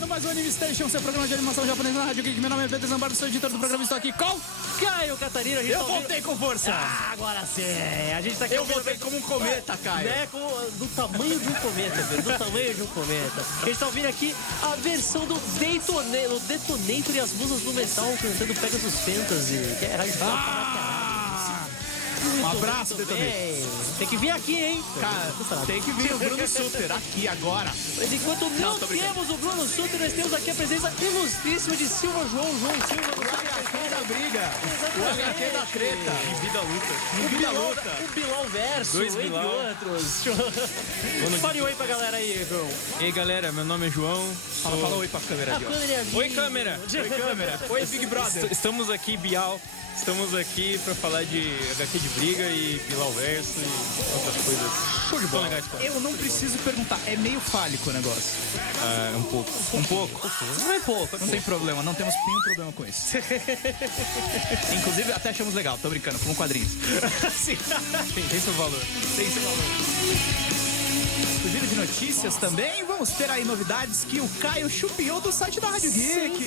começando mais um Anime Station, seu programa de animação japonesa na Rádio Geek. Meu nome é Pedro Zambardo, sou editor do programa, estou aqui com Caio Catarina. Eu voltei com força! Agora sim! A gente tá aqui. Eu voltei como um cometa, Caio. Né, do tamanho de um cometa, Pedro. Do tamanho de um cometa. A gente tá ouvindo aqui a versão do Detonator e as musas do metal cantando Pegasus Fantasy. Que é Um abraço, Detonator. Tem que vir aqui, hein? Cara, tem que vir o Bruno Sutter aqui agora. Mas enquanto não temos o Bruno Sutter, nós temos aqui a presença ilustríssima de Silva João Silva. O HQ da briga. O HQ da treta. Em vida luta. Em vida luta. O Bilal Verso, Dois entre Bilal. outros. Fale oi pra galera aí, João. E aí, galera, meu nome é João. Fala oi pra câmera ali, ó. Oi, câmera. Oi, câmera. Oi, Big Brother. Estamos aqui, Bial. Estamos aqui pra falar de HQ de briga e Bilal Verso e outras coisas. Show de bola. Legais, cara. Eu não preciso perguntar, é meio fálico o negócio. Um pouco. Um pouco? Não é pouco. Não tem problema, não temos nenhum problema com isso. Inclusive, até achamos legal, tô brincando, como quadrinhos. Sim. Tem seu valor. Tem seu valor. No giro de notícias também, vamos ter aí novidades que o Caio chupinhou do site da Rádio Geek.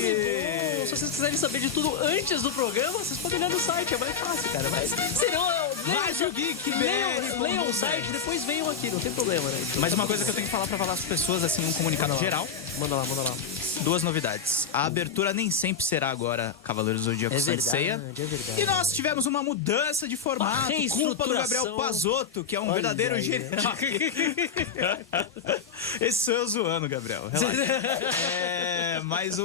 Se vocês quiserem saber de tudo antes do programa, vocês podem olhar no site, é mais fácil, cara. Mas se não, Rádio Geek, leiam o site, depois venham aqui, não tem problema, né? Mas uma coisa que eu tenho que falar pra falar às pessoas, assim, um comunicado geral. Manda lá. Duas novidades. A abertura nem sempre será agora Cavaleiros do Zodíaco Sanseia. É verdade. E nós tivemos uma mudança de formato, culpa do Gabriel Pazotto, que é um verdadeiro general. Esse sou eu zoando, Gabriel. Relaxa. Mas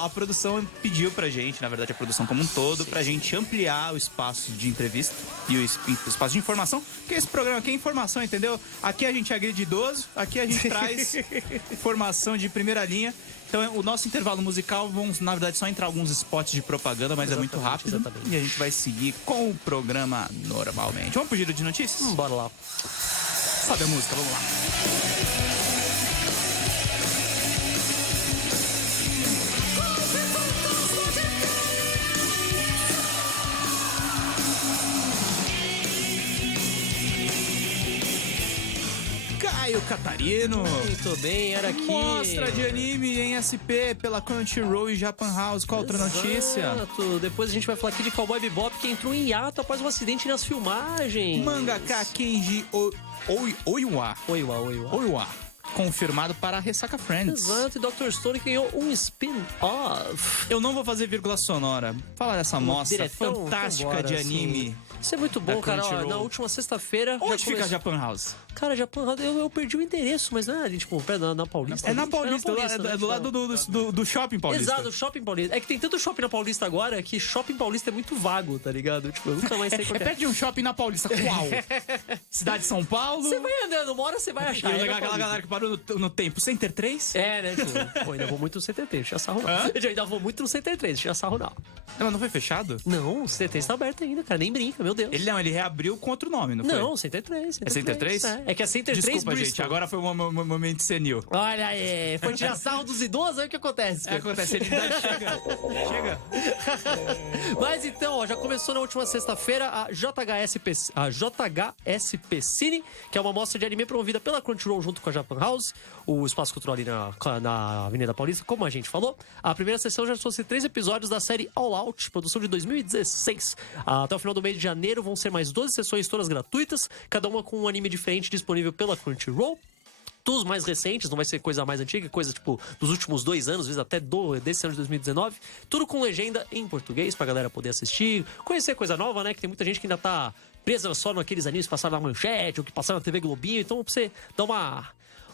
a produção pediu pra gente, na verdade a produção como um todo, pra gente ampliar o espaço de entrevista e o espaço de informação, porque esse programa aqui é informação, entendeu? Aqui a gente agride idoso, aqui a gente traz informação de primeira linha. Então, o nosso intervalo musical, vamos, na verdade, só entrar alguns spots de propaganda, mas é muito rápido. Exatamente. E a gente vai seguir com o programa normalmente. Vamos pro giro de notícias? Bora lá. Sobe a música, vamos lá. Caio Catarino. Muito bem, era aqui. Mostra de anime em SP pela Crunchyroll e Japan House. Qual outra notícia? Exato. Depois a gente vai falar aqui de Cowboy Bebop, que entrou em hiato após um acidente nas filmagens. Mangaka Kenji Oiwa. Oiwa. Confirmado para a Ressaca Friends. Exato, e Dr. Stone ganhou um spin-off. Eu não vou fazer vírgula sonora. Fala dessa mostra Diretão, fantástica vambora, de anime. assim. Isso é muito bom, Da cara. Ó, Crunchyroll. na última sexta-feira... Onde fica a Japan House? Cara, Japan House, eu perdi o endereço, mas não é ali, tipo, na Paulista. É na Paulista, né? é do lado do Shopping Paulista. Exato, o Shopping Paulista. É que tem tanto shopping na Paulista agora que Shopping Paulista é muito vago, tá ligado? Tipo, eu nunca mais sei qual É é. perto de um shopping na Paulista. Qual? Cidade de São Paulo? Você vai andando, uma hora você vai E achar. o é na legal é aquela Paulista. galera que parou no tempo. Center 3? É, né? Tipo, pô, ainda vou muito no CT3, tinha sarro não. Eu ainda vou muito no CT3, tinha sarro não. Ela não foi fechado? Não, o CT3 tá aberto ainda, cara, nem brinca, meu Deus. Ele reabriu com outro nome, não foi? Não, Center 3. É Center 3? É que é Center 3 Desculpa, gente. Bristol. Agora foi um momento senil. Olha aí, foi tirar sarro dos idosos, aí o que acontece? Acontece, a idade chega. Mas então, ó, já começou na última sexta-feira a JHSP Cine, que é uma mostra de anime promovida pela Crunchyroll junto com a Japan House, o espaço cultural ali na Avenida Paulista, como a gente falou. A primeira sessão já trouxe 3 episódios da série All Out, produção de 2016. Até o final do mês de janeiro vão ser mais 12 sessões, todas gratuitas, cada uma com um anime diferente disponível pela Crunchyroll. Dos mais recentes, não vai ser coisa mais antiga, coisa tipo dos últimos 2 anos, às vezes até desse ano de 2019. Tudo com legenda em português pra galera poder assistir, conhecer coisa nova, né? Que tem muita gente que ainda tá presa só naqueles animes que passaram na Manchete ou que passaram na TV Globinho. Então pra você dar uma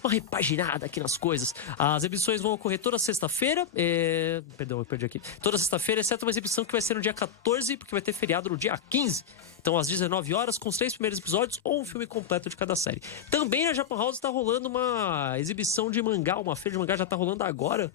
repaginada aqui nas coisas. As exibições vão ocorrer toda sexta-feira. Perdão, eu perdi aqui. Toda sexta-feira, exceto uma exibição que vai ser no dia 14, porque vai ter feriado no dia 15. Então, às 19 horas, com os 3 primeiros episódios ou um filme completo de cada série. Também na Japan House tá rolando uma exibição de mangá, uma feira de mangá já tá rolando agora,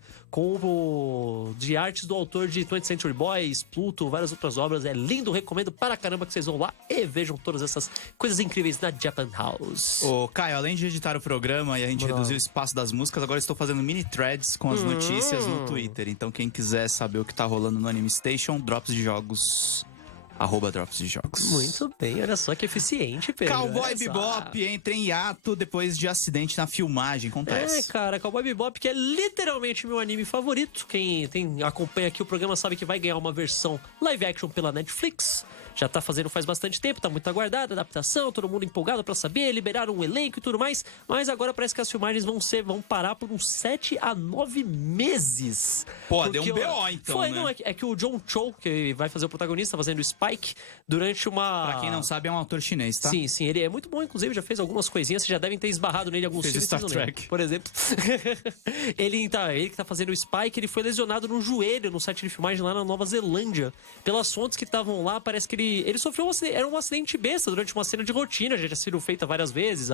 de artes do autor de 20th Century Boys, Pluto, várias outras obras. É lindo, recomendo para caramba que vocês vão lá e vejam todas essas coisas incríveis na Japan House. Ô, Caio, além de editar o programa e a gente reduzir o espaço das músicas, agora eu estou fazendo mini threads com as notícias no Twitter. Então, quem quiser saber o que tá rolando no Anime Station, drops de jogos Drops de Jogos. Muito bem, olha só que eficiente, Pedro. Cowboy Olha só. Bebop entra em hiato depois de acidente na filmagem. Acontece. Cara, Cowboy Bebop, que é literalmente meu anime favorito. Quem acompanha aqui o programa sabe que vai ganhar uma versão live action pela Netflix. Já tá fazendo faz bastante tempo, tá muito aguardado, adaptação, todo mundo empolgado pra saber, liberaram um elenco e tudo mais. Mas agora parece que as filmagens vão parar por uns 7 a 9 meses. Pô, deu um BO então, Foi, né? não, é que o John Cho, que vai fazer o protagonista, fazendo o Spike, durante uma... Pra quem não sabe, é um autor chinês, tá? Sim, ele é muito bom, inclusive, já fez algumas coisinhas, vocês já devem ter esbarrado nele em alguns Fez filmes. Star vocês não lembram. Trek. Por exemplo. ele que tá fazendo o Spike, ele foi lesionado no joelho no set de filmagem lá na Nova Zelândia. Pelas fontes que estavam lá, parece que ele sofreu era um acidente besta durante uma cena de rotina, já tinha sido feita várias vezes,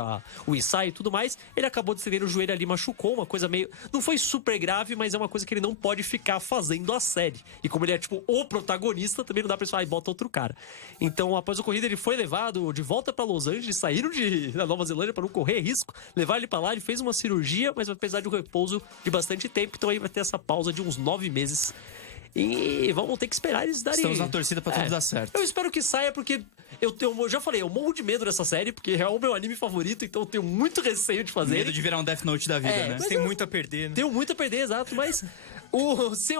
o ensaio e tudo mais. Ele acabou de ceder o joelho ali, machucou, uma coisa meio... Não foi super grave, mas é uma coisa que ele não pode ficar fazendo a série. E como ele é, tipo, o protagonista, também não dá pra falar, bota outro cara. Então, após a corrida, ele foi levado de volta pra Los Angeles, saíram da Nova Zelândia pra não correr risco, levaram ele pra lá, ele fez uma cirurgia, mas vai precisar de um repouso de bastante tempo, então aí vai ter essa pausa de uns 9 meses. E vamos ter que esperar eles darem... Estamos na torcida pra tudo dar certo. Eu espero que saia, porque eu já falei, eu morro de medo dessa série, porque é o meu anime favorito, então eu tenho muito receio de fazer. Medo de virar um Death Note da vida, né? mas Tem muito a perder, né? Tenho muito a perder, exato, mas... Se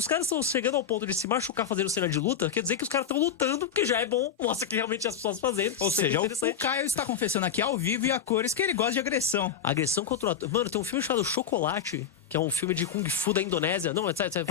os caras estão chegando ao ponto de se machucar fazendo cena de luta, quer dizer que os caras estão lutando, que já é bom, mostra que realmente as pessoas fazendo. Ou seja, o interessante. Caio está confessando aqui ao vivo e a cores que ele gosta de agressão. Agressão contra o ator. Mano, tem um filme chamado Chocolate, que é um filme de Kung Fu da Indonésia. Não,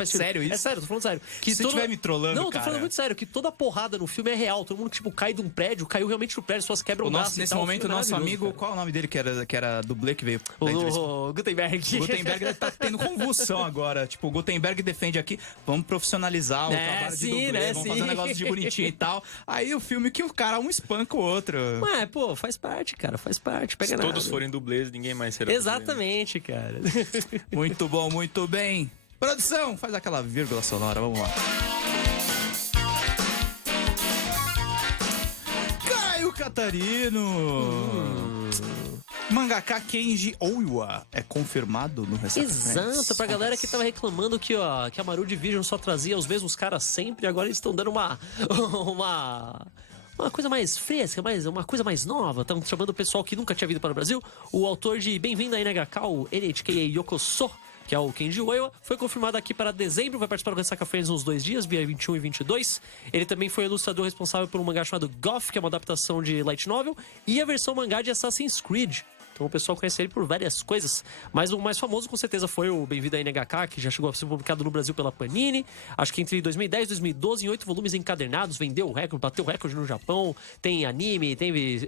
sério isso? É sério, tô falando sério. Se você estiver me trollando, Não, tô cara. falando muito sério, que toda porrada no filme é real. Todo mundo, tipo, cai de um prédio, caiu realmente no prédio, as pessoas quebram o braço. Nesse e tal. momento, o filme é nosso maravilhoso, amigo, cara. qual é o nome dele que era dublê que veio da entrevista? O Gutenberg. O Gutenberg deve estar tendo convulsão agora. Tipo, o Gutenberg defende aqui, vamos profissionalizar o trabalho de dublê, vamos fazer um negócio de bonitinho e tal. Aí o filme que o cara um espanca o outro. Ué, pô, faz parte, cara, faz parte. Pega Se nada. todos forem dublês, ninguém mais será Exatamente, cara. Muito bom, muito bem. Produção, faz aquela vírgula sonora, vamos lá. Caio Catarino. Mangaka Kenji Oiwa é confirmado no Ressaca Exato, Friends. pra galera que tava reclamando que a Maru Division só trazia os mesmos caras sempre, agora eles estão dando uma coisa mais fresca, uma coisa mais nova. Estão chamando o pessoal que nunca tinha vindo para o Brasil. O autor de Bem-vindo a NHK, o NHK Yokoso, que é o Kenji Oiwa, foi confirmado aqui para dezembro, vai participar do Ressaca Friends uns 2 dias, dia 21 e 22. Ele também foi o ilustrador responsável por um mangá chamado Goth, que é uma adaptação de light novel, e a versão mangá de Assassin's Creed. Então o pessoal conhece ele por várias coisas. Mas o mais famoso, com certeza, foi o Bem-vindo à NHK, que já chegou a ser publicado no Brasil pela Panini. Acho que entre 2010 e 2012, em 8 volumes encadernados, vendeu o recorde, bateu o recorde no Japão. Tem anime,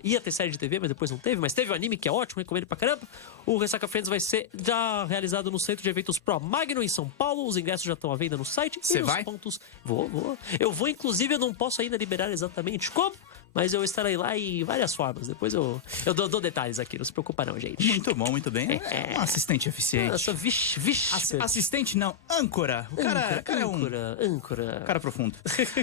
ia ter série de TV, mas depois não teve. Mas teve o anime, que é ótimo, recomendo pra caramba. O Ressaca Friends vai ser já realizado no Centro de Eventos Pro Magno, em São Paulo. Os ingressos já estão à venda no site. Você e nos vai? pontos... Vou. Eu vou, inclusive, eu não posso ainda liberar exatamente como, mas eu estarei lá em várias formas. Depois eu dou detalhes aqui, não se preocupa não, gente. Muito bom, muito bem. É um assistente eficiente. Nossa, vixe. Assistente não, âncora. O cara é um âncora. cara profundo.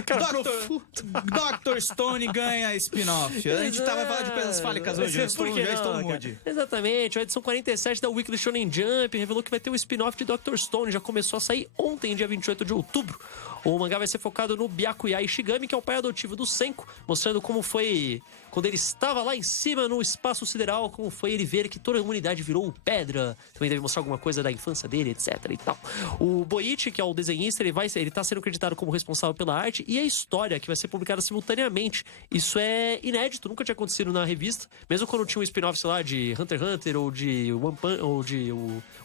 Cara profundo. Dr. Stone ganha spin-off. A gente vai falar de coisas fálicas hoje. Eu estou, Por que já estou não, no cara? mood. Exatamente. A edição 47 da Weekly Shonen Jump revelou que vai ter um spin-off de Dr. Stone. Já começou a sair ontem, dia 28 de outubro. O mangá vai ser focado no Byakuya Ishigami, que é o pai adotivo do Senko, mostrando como foi quando ele estava lá em cima no espaço sideral, como foi ele ver que toda a humanidade virou pedra. Também deve mostrar alguma coisa da infância dele, etc e tal. O Boichi, que é o desenhista, ele tá sendo acreditado como responsável pela arte e a história, que vai ser publicada simultaneamente. Isso é inédito, nunca tinha acontecido na revista. Mesmo quando tinha um spin-off, sei lá, de Hunter x Hunter ou de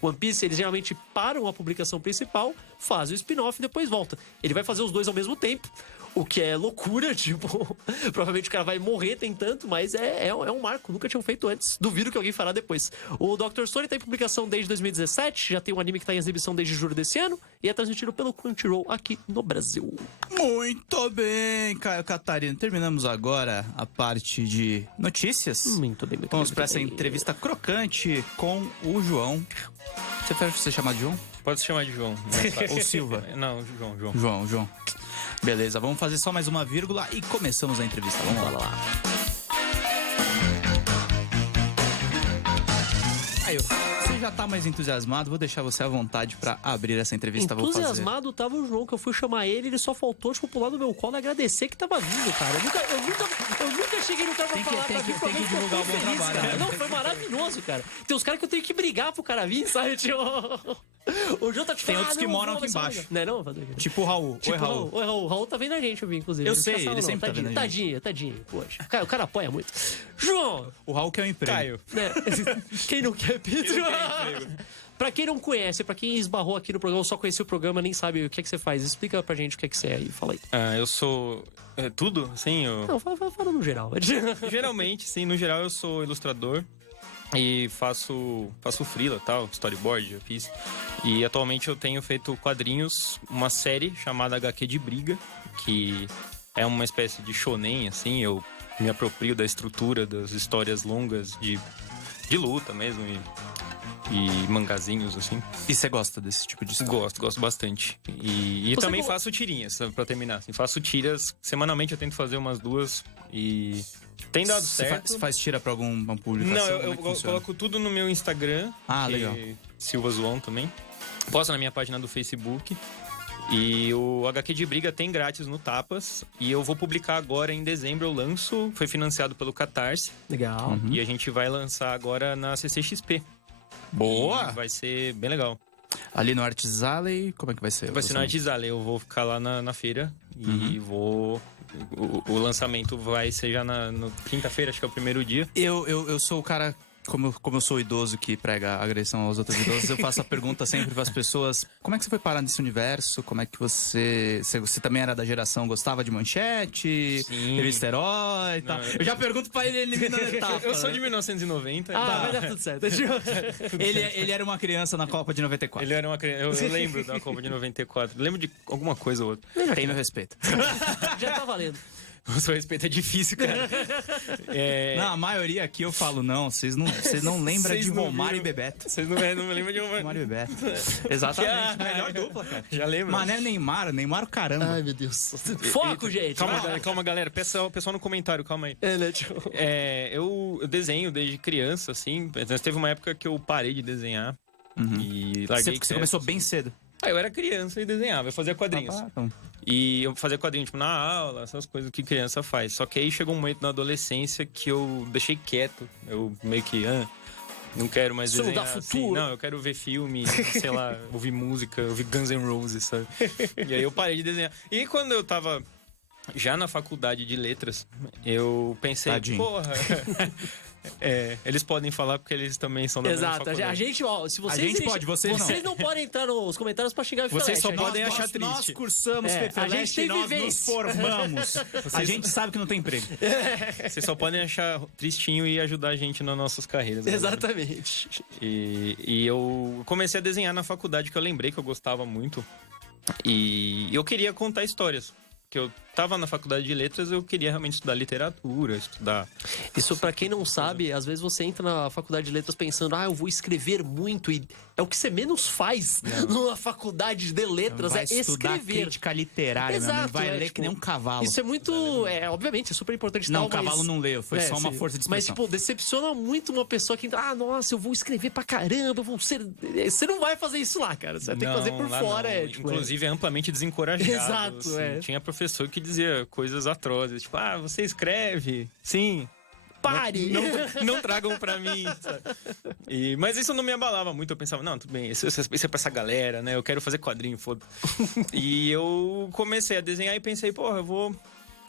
One Piece, eles geralmente param a publicação principal, fazem o spin-off e depois volta. Ele vai fazer os dois ao mesmo tempo, o que é loucura, tipo, provavelmente o cara vai morrer tentando, mas é um marco, nunca tinham feito antes. Duvido que alguém fará depois. O Dr. Stone tá em publicação desde 2017, já tem um anime que tá em exibição desde julho desse ano e é transmitido pelo Crunchyroll aqui no Brasil. Muito bem, Caio Catarino. Terminamos agora a parte de notícias. Muito bem, muito Vamos bem. para essa muito bem. entrevista crocante com o João. Você prefere ser chamado de João? Pode se chamar de João. Ou Silva? Não, João. João. Beleza, vamos fazer só mais uma vírgula e começamos a entrevista. Vamos lá. Aí, Você você já tá mais entusiasmado, vou deixar você à vontade pra abrir essa entrevista. Vou fazer. Entusiasmado tava o João, que eu fui chamar ele só faltou, tipo, pular no meu colo e agradecer que tava vindo, cara. Eu nunca cheguei no cara pra falar pra vir pra divulgar o bom trabalho, cara. né? Não, foi maravilhoso, cara. Tem uns caras que eu tenho que brigar pro cara vir, sabe? Tipo, o João tá tipo, Tem outros que não, moram vai aqui ser embaixo. legal. Não, Fader. Tipo o Raul. Tipo, Oi, Raul. Oi, Raul. O Raul tá vendo a gente, eu vi, inclusive. Eu Não sei, fica ele não. sempre tá vendo a gente. Tadinho. Poxa, o cara apoia muito. João! O Raul que é o emprego. Caio. Né? Quem não quer, Pedro? Pra quem não conhece, pra quem esbarrou aqui no programa, só conhecia o programa, nem sabe o que é que você faz. Explica pra gente o que é que você é aí. Fala aí. Eu sou... tudo, assim, Não, fala no geral. geralmente, sim, no geral eu sou ilustrador e faço freela, tal, storyboard, eu fiz. E atualmente eu tenho feito quadrinhos, uma série chamada HQ de Briga, que é uma espécie de shonen, assim, eu me aproprio da estrutura das histórias longas de luta mesmo e mangazinhos, assim. E você gosta desse tipo de história? Gosto bastante. E Você também faço tirinhas, pra terminar. Assim, faço tiras, semanalmente eu tento fazer umas 2 e tem dado certo. Você faz tira pra alguma publicação? Não, eu Como é que funciona? coloco tudo no meu Instagram. Ah, que legal. é Silva Zoon também. Posto na minha página do Facebook. E o HQ de Briga tem grátis no Tapas. E eu vou publicar agora em dezembro, eu lanço. Foi financiado pelo Catarse. Legal. E a gente vai lançar agora na CCXP. Boa! E vai ser bem legal. Ali no Arts Alley, como é que vai ser? Vai ser no Arts Alley. Eu vou ficar lá na feira e vou... O lançamento vai ser já na quinta-feira, acho que é o primeiro dia. Eu sou o cara, como eu sou idoso que prega agressão aos outros idosos, eu faço a pergunta sempre para as pessoas: como é que você foi parar nesse universo? Como é que você também era da geração, gostava de Manchete, Sim. revista Herói e tal? Eu já pergunto pra ele eliminando etapa. Eu sou né? de 1990. Vai dar tudo certo. Ele era uma criança na Copa de 94. Ele era uma criança. Eu lembro da Copa de 94. Lembro de alguma coisa ou outra. Tem meu respeito. Já tá valendo. O seu respeito é difícil, cara. Não, a maioria aqui eu falo, não, vocês não lembram Vocês de não Romário e viram. Bebeto. Vocês não me lembram de uma. Romário e Bebeto. Exatamente, melhor dupla, cara. Já lembro. Mané Neymar o caramba. Ai, meu Deus. Foco, gente. Calma, galera. Pessoal no comentário, calma aí. Né, tipo... Eu desenho desde criança, assim. Mas teve uma época que eu parei de desenhar. E larguei. Você começou bem cedo. Eu era criança e desenhava, eu fazia quadrinhos. Então. E eu fazia quadrinho, tipo, na aula, essas coisas que criança faz. Só que aí chegou um momento na adolescência que eu deixei quieto. Eu meio que, não quero mais Isso não desenhar dá assim. futuro. Não, eu quero ver filme, sei lá, ouvir música, ouvir Guns N' Roses, sabe? E aí eu parei de desenhar. E quando eu tava já na faculdade de letras, eu pensei, Tadinho. porra... eles podem falar porque eles também são da mesma Exato. faculdade. A gente, ó, se vocês... A gente pode, vocês não podem entrar nos comentários pra xingar o Vocês só Fifelete. podem Nós- achar nós- triste. Nós cursamos A gente Fefeleste tem e nós vivência. nos formamos. A gente sabe que não tem emprego. Vocês só podem achar tristinho e ajudar a gente nas nossas carreiras. né? Exatamente. E eu comecei a desenhar na faculdade, que eu lembrei que eu gostava muito. E eu queria contar histórias. Que eu tava na faculdade de letras, eu queria realmente estudar literatura, estudar... Isso, pra quem não sabe, às vezes você entra na faculdade de letras pensando, eu vou escrever muito, e é o que você menos faz na faculdade de letras, Vai é estudar escrever. crítica literária, meu amigo. Exato, Vai ler tipo, que nem um cavalo. Isso é muito, obviamente, é super importante. Não, tal, o cavalo mas... não leu, foi só uma sim. força de Mas, expressão. tipo, decepciona muito uma pessoa que, nossa, eu vou escrever pra caramba, eu vou ser... Você não vai fazer isso lá, cara. Você vai ter que fazer por lá fora, não. tipo... Inclusive, é amplamente desencorajado. Exato, assim. Tinha professor que dizia coisas atrozes, tipo, você escreve? Sim. Pare! Não tragam pra mim. Sabe? Mas isso não me abalava muito. Eu pensava, não, tudo bem, isso é pra essa galera, né? Eu quero fazer quadrinho, foda. E eu comecei a desenhar e pensei, eu vou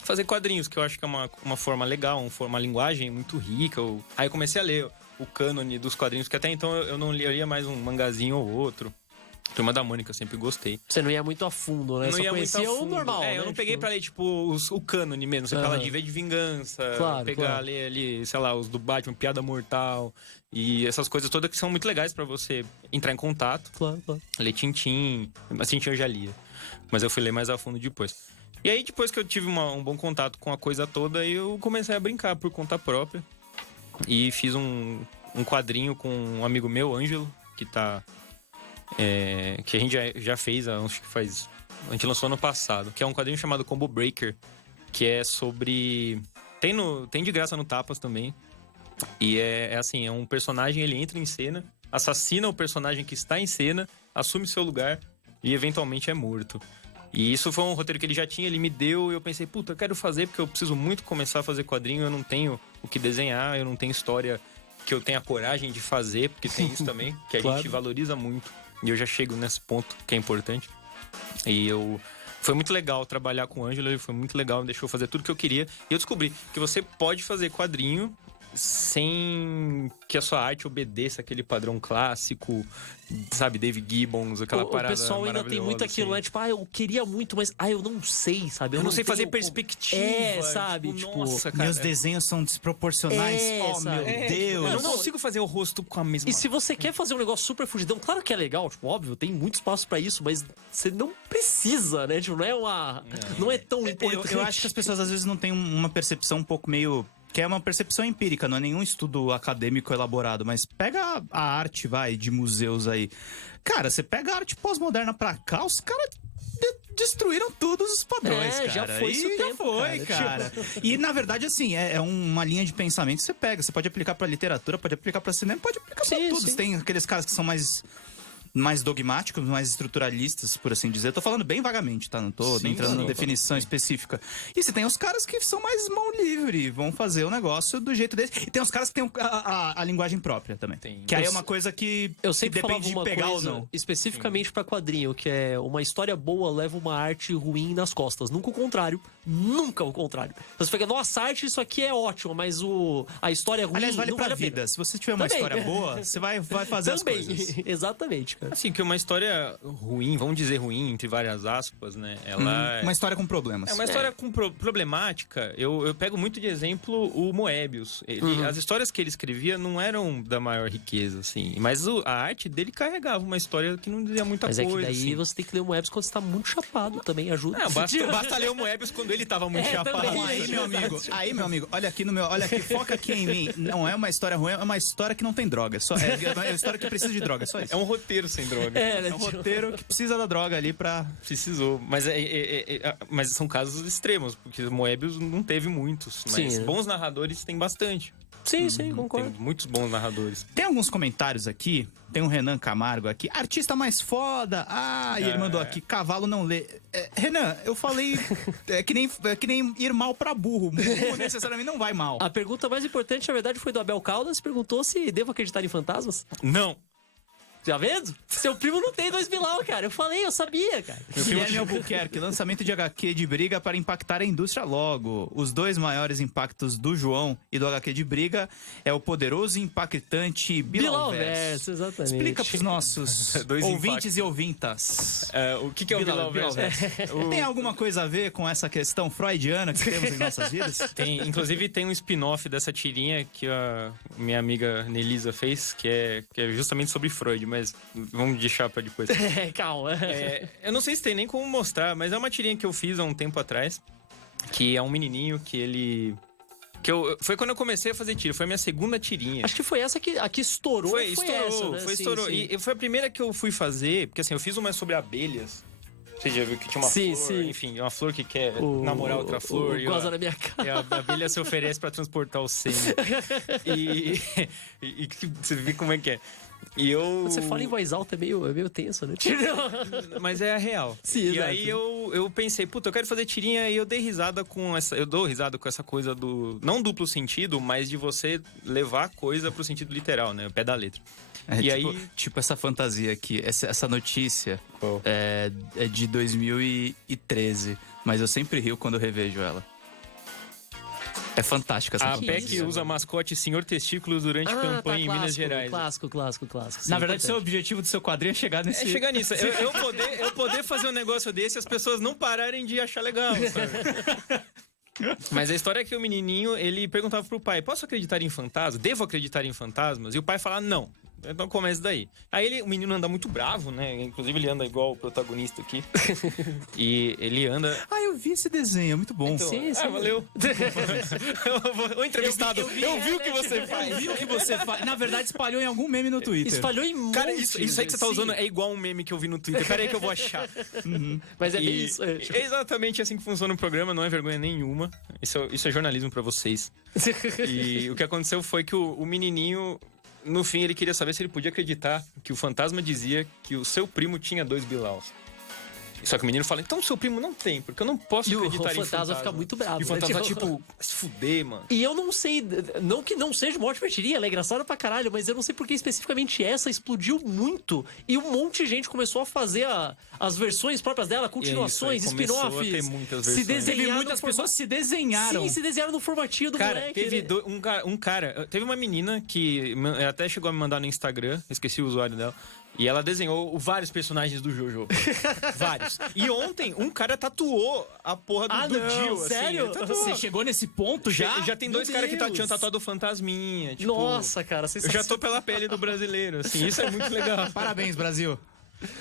fazer quadrinhos, que eu acho que é uma forma legal, uma linguagem muito rica. Aí eu comecei a ler o cânone dos quadrinhos, que até então eu não lia, eu lia mais um mangazinho ou outro. Turma da Mônica, eu sempre gostei. Você não ia muito a fundo, né? Não Só ia muito a conhecia o fundo. normal, né? Eu não peguei pra ler, tipo, o cânone mesmo. Você fala de V de Vingança, Claro. ler ali, sei lá, os do Batman, Piada Mortal. E essas coisas todas que são muito legais pra você entrar em contato. Claro. Ler Tintin. Mas Tintin eu já lia. Mas eu fui ler mais a fundo depois. E aí, depois que eu tive um bom contato com a coisa toda, eu comecei a brincar por conta própria. E fiz um quadrinho com um amigo meu, Ângelo, que tá... que a gente já fez, acho que faz... A gente lançou ano passado, que é um quadrinho chamado Combo Breaker, que é sobre... Tem de graça no Tapas também. E é assim, é um personagem, ele entra em cena assassina o personagem que está em cena, assume seu lugar e eventualmente é morto. E isso foi um roteiro que ele já tinha, ele me deu, e eu pensei, puta, eu quero fazer porque eu preciso muito começar a fazer quadrinho, eu não tenho o que desenhar, eu não tenho história que eu tenha coragem de fazer, porque tem isso também, que a gente valoriza muito. E eu já chego nesse ponto que é importante. Foi muito legal trabalhar com o Ângelo, ele foi muito legal, me deixou fazer tudo que eu queria. E eu descobri que você pode fazer quadrinho sem que a sua arte obedeça aquele padrão clássico, sabe, David Gibbons, aquela parada. O pessoal ainda tem muito aquilo, né? Tipo, eu queria muito, mas eu não sei, sabe? Eu não sei fazer perspectiva. Sabe? Tipo, nossa, cara. Meus desenhos são desproporcionais. Sabe? Meu Deus. Eu não consigo fazer o rosto com a mesma... E se você quer fazer um negócio super fugidão, claro que é legal, tipo, óbvio, tem muito espaço pra isso, mas você não precisa, né? Tipo, não é tão importante. Eu acho que as pessoas às vezes não têm uma percepção um pouco meio... Que é uma percepção empírica, não é nenhum estudo acadêmico elaborado, mas pega a arte, de museus aí. Cara, você pega a arte pós-moderna pra cá, os caras destruíram todos os padrões, cara. Já foi isso tempo, cara. E, na verdade, assim, é uma linha de pensamento que você pega. Você pode aplicar pra literatura, pode aplicar pra cinema, pode aplicar pra tudo. Sim. Tem aqueles caras que são mais dogmáticos, mais estruturalistas, por assim dizer. Eu tô falando bem vagamente, tá? Não tô entrando na definição específica. E você tem os caras que são mais mão livre, vão fazer o negócio do jeito deles. E tem os caras que têm a linguagem própria também. Que aí é uma coisa que eu sempre depende falava uma de pegar coisa, ou não. especificamente pra quadrinho, que é uma história boa leva uma arte ruim nas costas. Nunca o contrário. Nunca o contrário. Você fica, nossa, arte, isso aqui é ótimo, mas a história é ruim. Aliás, vale não pra vale vida. Se você tiver uma história boa, você vai fazer as coisas. Exatamente, cara. Assim, que uma história ruim, vamos dizer ruim, entre várias aspas, né? Ela uma história com problemas. É uma história com problemática. Eu pego muito de exemplo o Moebius. As histórias que ele escrevia não eram da maior riqueza, assim. Mas a arte dele carregava uma história que não dizia muita coisa. Mas é que daí assim. você tem que ler o Moebius quando você tá muito chapado também, ajuda. Basta ler o Moebius quando ele tava muito chapado. Também. Aí, meu amigo, olha aqui, foca aqui em mim. Não é uma história ruim, é uma história que não tem droga. É uma história que precisa de droga, só isso. É um roteiro sem droga. É um roteiro que precisa da droga ali pra... Precisou. Mas são casos extremos, porque Moebius não teve muitos. Mas bons narradores tem bastante. Sim, concordo. Tem muitos bons narradores. Tem alguns comentários aqui. Tem um Renan Camargo aqui. Artista mais foda. E ele mandou aqui. Cavalo não lê. Renan, eu falei... É que nem ir mal pra burro. Burro necessariamente não vai mal. A pergunta mais importante, na verdade, foi do Abel Caldas. Perguntou se devo acreditar em fantasmas. Não. Já vendo? Seu primo não tem 2 milão, cara. Eu falei, eu sabia, cara. Guilherme Albuquerque, lançamento de HQ de briga para impactar a indústria logo. Os 2 maiores impactos do João e do HQ de briga é o poderoso e impactante Bilalverso. Exatamente. Explica pros nossos ouvintes e ouvintas. O que é o Bilalverso? Tem alguma coisa a ver com essa questão freudiana que temos em nossas vidas? Inclusive tem um spin-off dessa tirinha que a minha amiga Nelisa fez, que é justamente sobre Freud, mas vamos deixar pra depois. Calma. Eu não sei se tem nem como mostrar, mas é uma tirinha que eu fiz há um tempo atrás, que é um menininho que ele... Foi quando eu comecei a fazer tira, foi a minha segunda tirinha. Acho que foi essa que estourou. Estourou. Sim. E foi a primeira que eu fui fazer, porque assim, eu fiz uma sobre abelhas. Você já viu que tinha uma flor, enfim, uma flor que quer namorar outra flor. Goza na minha cara. E a abelha se oferece pra transportar o sêmen. e você vê como é que é. Você fala em voz alta, é meio tenso, né? Mas é a real. Sim, e exato. aí eu pensei, eu quero fazer tirinha, e eu dei risada com essa... Eu dou risada com essa coisa do... Não duplo sentido, mas de você levar a coisa pro sentido literal, né? O pé da letra. Tipo essa fantasia aqui, essa notícia é de 2013, mas eu sempre rio quando eu revejo ela. É fantástica essa notícia. A PEC usa mascote Senhor Testículos durante campanha em Minas Gerais. Clássico. Sim, na verdade, seu objetivo do seu quadrinho é chegar nesse... É chegar nisso. Eu poder fazer um negócio desse e as pessoas não pararem de achar legal, sabe? Mas a história é que o menininho, ele perguntava pro pai, posso acreditar em fantasmas? Devo acreditar em fantasmas? E o pai falava, não. Então começa daí. Aí o menino anda muito bravo, né? Inclusive ele anda igual o protagonista aqui. E ele anda... eu vi esse desenho, é muito bom. Então, sim. Valeu. O entrevistado, eu vi o que você faz. Eu vi o que você faz. Na verdade, espalhou em algum meme no Twitter. Espalhou em monte. Cara, isso aí que você tá usando é igual um meme que eu vi no Twitter. Pera aí que eu vou achar. Mas é bem isso. É exatamente assim que funciona o programa, não é vergonha nenhuma. Isso é jornalismo pra vocês. E o que aconteceu foi que o menininho... no fim, ele queria saber se ele podia acreditar que o fantasma dizia que o seu primo tinha 2 bilaus. Só que o menino fala, então seu primo não tem, porque eu não posso acreditar em fantasma. E o fantasma fica muito bravo. E o fantasma, tipo, se fuder, mano. E eu não sei, não que não seja uma ótima tirinha, ela é engraçada pra caralho, mas eu não sei porque especificamente essa explodiu muito e um monte de gente começou a fazer as versões próprias dela, continuações, spin-offs. Tem muitas se versões. Teve desenhar muitas pessoas se desenharam. Sim, se desenharam no formatinho do Cara, moleque. teve né? um cara... Teve uma menina que até chegou a me mandar no Instagram, esqueci o usuário dela, e ela desenhou vários personagens do Jojo. Vários. E ontem, um cara tatuou a porra do Dio, sério? assim. Você chegou nesse ponto já? Já tem Meu 2 caras que Deus. tinham tatuado o Fantasminha. Tipo, Nossa, cara, eu sensacional. já tô pela pele do brasileiro, assim. Isso é muito legal. Parabéns, Brasil.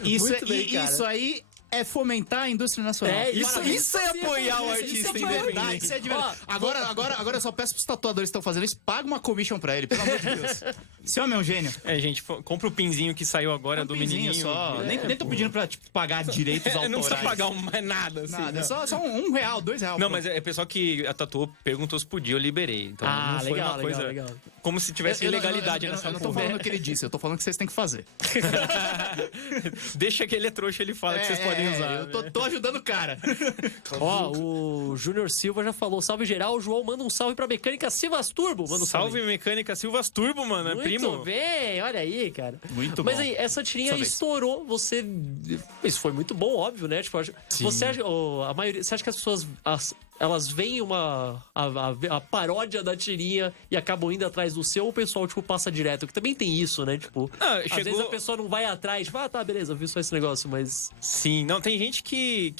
Isso, Muito bem, cara. isso aí é fomentar a indústria nacional. É, Isso é apoiar o artista independente. Isso é de verdade. Agora eu só peço pros tatuadores que estão fazendo isso, paga uma commission pra ele, pelo amor de Deus. Esse homem é um gênio. É, gente, compra o pinzinho que saiu agora do pinzinho menininho. só. Nem tô pedindo pra pagar direitos autorais. Não precisa pagar mais nada, assim. Nada, não. só R$1, R$2. Não, mas é pessoal que tatuou, perguntou se podia, eu liberei. Então não foi legal, uma coisa... legal. Como se tivesse ilegalidade eu nessa não tô porra. falando o que ele disse, eu tô falando que vocês têm que fazer. Deixa que ele é trouxa, ele fala que vocês podem usar. Eu tô ajudando o cara. Ó, o Júnior Silva já falou, salve geral, o João manda um salve pra mecânica Silvas Turbo. Manda um Salve mecânica Silvas Turbo, mano. É Muito primo. bem, olha aí, cara. Muito Mas bom. aí, essa tirinha Sua vez. estourou, isso foi muito bom, óbvio, né? Tipo, você acha, a maioria, você acha que as pessoas, elas veem a paródia da tirinha e acabam indo atrás do seu, ou o pessoal, tipo, passa direto? Que também tem isso, né? Tipo, às vezes a pessoa não vai atrás, tipo, tá, beleza, eu vi só esse negócio, mas... Sim, não, tem gente que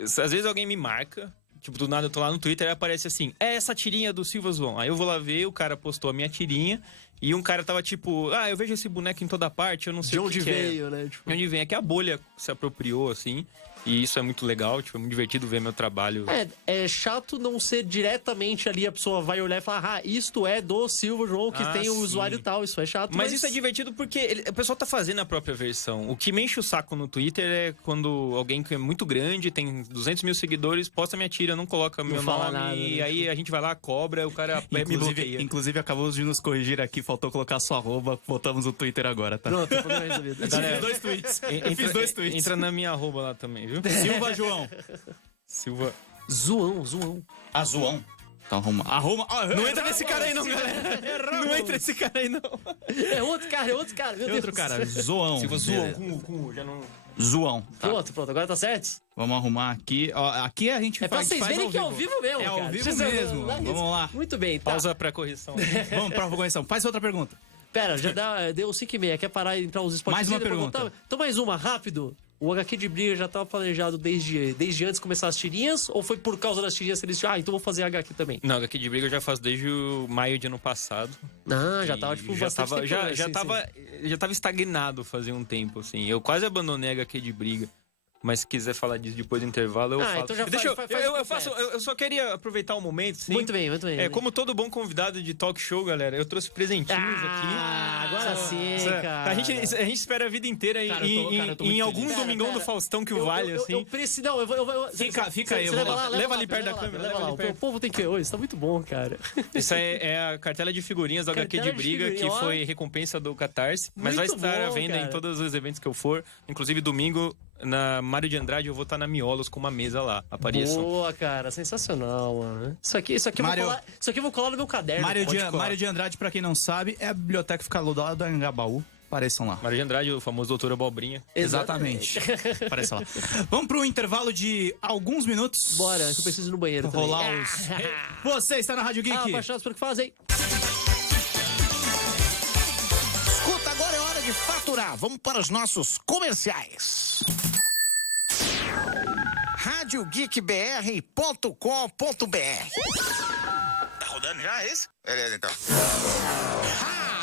às vezes alguém me marca, tipo, do nada eu tô lá no Twitter e aparece assim, é essa tirinha do Silva João. Aí eu vou lá ver, o cara postou a minha tirinha e um cara tava tipo, eu vejo esse boneco em toda parte, eu não sei De o onde que veio, é. né? Tipo... De onde vem? É que a bolha se apropriou, assim, e isso é muito legal, tipo, é muito divertido ver meu trabalho. É chato não ser diretamente ali, a pessoa vai olhar e falar, isto é do Silva João, que tem o sim. usuário tal, isso é chato. Mas isso é divertido porque o pessoal tá fazendo a própria versão. O que me enche o saco no Twitter é quando alguém que é muito grande, tem 200 mil seguidores, posta minha tira, não coloca meu fala nome, nada, e né? aí a gente vai lá, cobra, o cara me bloqueia. Inclusive, acabamos de nos corrigir aqui, faltou colocar sua arroba, botamos o Twitter agora, tá? Pronto, o problema é resolvido. Fiz 2 tweets. Eu fiz 2 tweets. Entra na minha arroba lá também, viu? Silva João. Silva. Zoão. A João. Então arruma. Não entra nesse cara aí não, galera. Não entra nesse cara aí não. É outro cara, meu Deus. Outro cara, Zoão. Silva Zoão com já não... Zoão. Tá. Pronto, agora tá certo? Vamos arrumar aqui. Ó, aqui a gente É pra faz vocês verem que é ao vivo mesmo, É cara. ao vivo Vocês mesmo. não- Vamos lá. Muito bem, tá. Pausa pra correção. Vamos pra correção. Faz outra pergunta. Pera, já deu 5h30. Quer parar e entrar uns spots? Mais uma pergunta. Então mais uma, rápido. O HQ de briga já tava planejado desde antes de começar as tirinhas? Ou foi por causa das tirinhas que eles disseram, então vou fazer HQ também? Não, HQ de briga eu já faço desde o maio de ano passado. Ah, já tava, tipo, já bastante tava, tempo. já, né? já Sim, tava, já tava estagnado fazia um tempo, assim. Eu quase abandonei HQ de briga. Mas se quiser falar disso depois do intervalo, eu falo. então já Deixa faz eu o faço. completo. Eu só queria aproveitar o momento, sim. Muito bem. Como todo bom convidado de talk show, galera, eu trouxe presentinhos aqui. Agora sim, cara. A gente espera a vida inteira Cara, eu tô em muito algum feliz. domingão Pera. do Faustão que o vale, assim. Eu preciso. Não, eu vou. Fica aí, eu vou lá. Leva ali perto da câmera, Leva leva lá. ali perto. O povo tem que ver hoje, isso tá muito bom, cara. Isso é a cartela de figurinhas do HQ de Cartela de briga, que figurinha, ó. foi recompensa do Catarse. Mas vai Muito estar à bom, venda cara. em todos os eventos que eu for. Inclusive, domingo, na Mário de Andrade, eu vou estar na Miolos com uma mesa lá. Apareçam. Boa, cara, sensacional, mano. Isso aqui Mário- eu vou colar no meu caderno. Mário Pode colar. de Andrade, pra quem não sabe, é a biblioteca que fica lá do Anhangabaú. Apareçam lá. Mário de Andrade, o famoso Doutor Abobrinha. Exatamente. Apareça lá. Vamos pro intervalo de alguns minutos. Bora, que eu preciso ir no banheiro também. Rolar os... Você está na Rádio Geek. Apaixonados pelo que fazem. Escuta, agora é hora de faturar. Vamos para os nossos comerciais. RadioGeekBR.com.br. Tá rodando já esse? Beleza, então.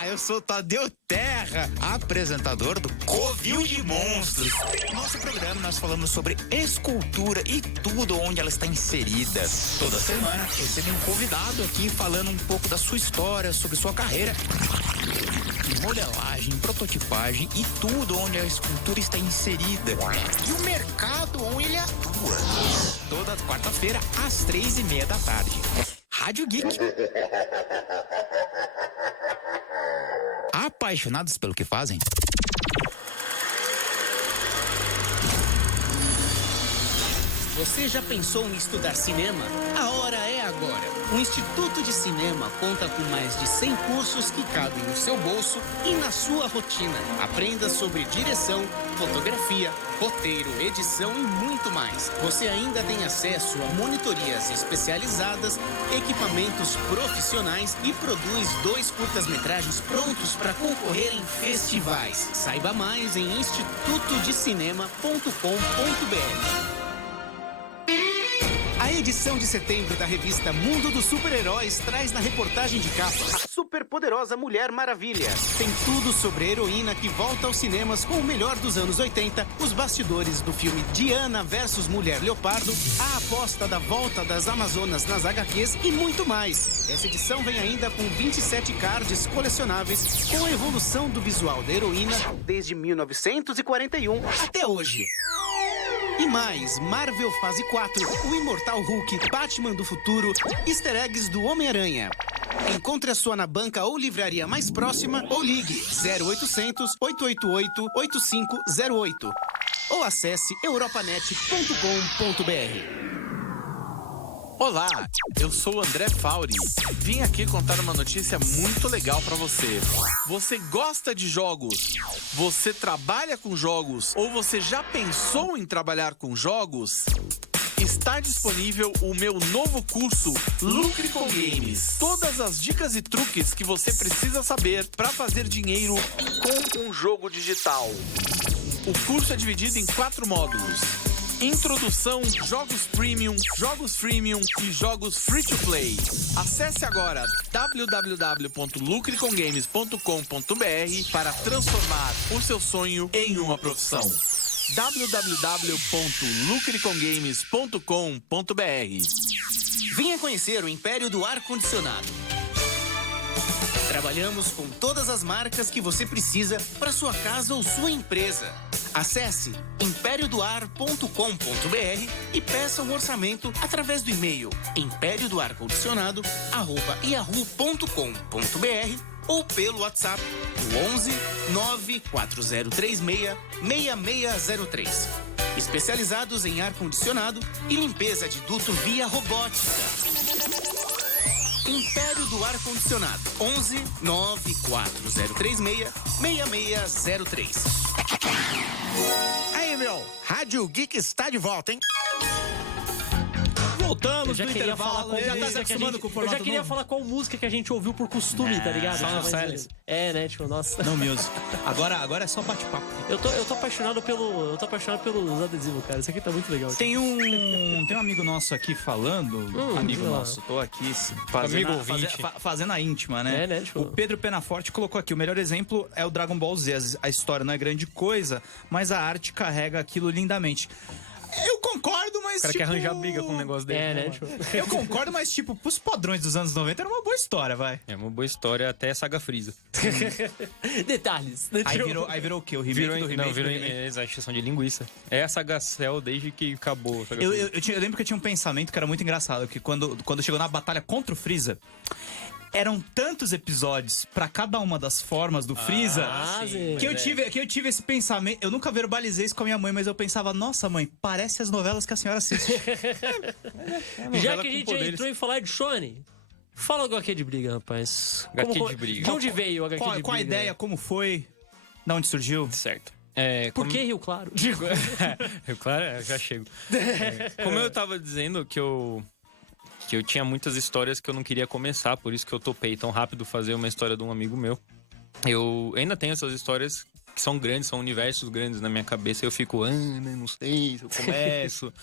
Eu sou Tadeu Terra, apresentador do Covil de Monstros. No nosso programa nós falamos sobre escultura e tudo onde ela está inserida. Toda semana recebe um convidado aqui falando um pouco da sua história, sobre sua carreira, modelagem, prototipagem e tudo onde a escultura está inserida. E o mercado onde ele atua. Toda quarta-feira às 3:30 da tarde. Rádio Geek. apaixonados pelo que fazem? Você já pensou em estudar cinema? A hora é agora. O Instituto de Cinema conta com mais de 100 cursos que cabem no seu bolso e na sua rotina. Aprenda sobre direção, fotografia, roteiro, edição e muito mais. Você ainda tem acesso a monitorias especializadas, equipamentos profissionais e produz 2 curtas-metragens prontos para concorrer em festivais. Saiba mais em institutodecinema.com.br. A edição de setembro da revista Mundo dos Super-Heróis traz na reportagem de capa a superpoderosa Mulher Maravilha. Tem tudo sobre a heroína que volta aos cinemas com o melhor dos anos 80, os bastidores do filme Diana vs Mulher Leopardo, a aposta da volta das Amazonas nas HQs e muito mais. Essa edição vem ainda com 27 cards colecionáveis com a evolução do visual da heroína desde 1941 até hoje. E mais, Marvel Fase 4, o Imortal Hulk, Batman do Futuro, easter eggs do Homem-Aranha. Encontre a sua na banca ou livraria mais próxima ou ligue 0800 888 8508 ou acesse europanet.com.br. Olá, eu sou o André Fauri. Vim aqui contar uma notícia muito legal pra você. Você gosta de jogos? Você trabalha com jogos? Ou você já pensou em trabalhar com jogos? Está disponível o meu novo curso Lucre com Games. Todas as dicas e truques que você precisa saber para fazer dinheiro com um jogo digital. O curso é dividido em 4 módulos. Introdução, jogos premium, jogos freemium e jogos free to play. Acesse agora www.lucrecomgames.com.br para transformar o seu sonho em uma profissão. www.lucrecomgames.com.br. Venha conhecer o Império do Ar-Condicionado. Trabalhamos com todas as marcas que você precisa para sua casa ou sua empresa. Acesse imperiodoar.com.br e peça um orçamento através do e-mail imperiodoarcondicionado@yahoo.com.br ou pelo WhatsApp no 11 94036 6603. Especializados em ar-condicionado e limpeza de duto via robótica. Império do Ar-Condicionado, 11 94036 6603. Aí, meu, Rádio Geek está de volta, hein? Voltamos Eu já do queria falar intervalo. qual Já tá música se que a acostumando gente, com o eu formato já queria novo? falar qual música que a gente ouviu por costume, tá ligado? Sound of Mas, Silence. né, tipo, nossa. Não, music. Agora é só bate-papo. Eu tô apaixonado pelos adesivos, cara. Isso aqui tá muito legal. Tem um amigo nosso aqui falando. Amigo diga lá. nosso, tô aqui Amigo fazendo, ouvinte. fazendo a íntima, né? É, né, tipo- O Pedro Penaforte colocou aqui: o melhor exemplo é o Dragon Ball Z. A história não é grande coisa, mas a arte carrega aquilo lindamente. Eu concordo, mas. O cara tipo... quer arranjar briga com um negócio dele. É, né? Tipo... Eu concordo, mas, tipo, pros padrões dos anos 90 era uma boa história, vai. É uma boa história até Saga Freeza. Detalhes. Né, Aí tipo- virou o quê? O remake do remake? virou do remake? exaustão de linguiça. É a Saga Cell desde que acabou. a Saga Freeza. Eu lembro que eu tinha um pensamento que era muito engraçado, que quando chegou na batalha contra o Freeza, eram tantos episódios pra cada uma das formas do Freeza sim, que eu tive esse pensamento. Eu nunca verbalizei isso com a minha mãe, mas eu pensava, nossa mãe, parece as novelas que a senhora assiste. Já novela que a com gente poderes. entrou em falar de Shonen, fala do HQ de briga, rapaz. HQ de briga. De onde veio o HQ de briga? Qual a ideia, como foi, de onde surgiu? Certo. É, Por como- que Rio Claro? Claro, eu já chego. Como eu tava dizendo que eu tinha muitas histórias que eu não queria começar, por isso que eu topei tão rápido fazer uma história de um amigo meu. Eu ainda tenho essas histórias que são grandes, são universos grandes na minha cabeça, e eu fico, não sei se eu começo.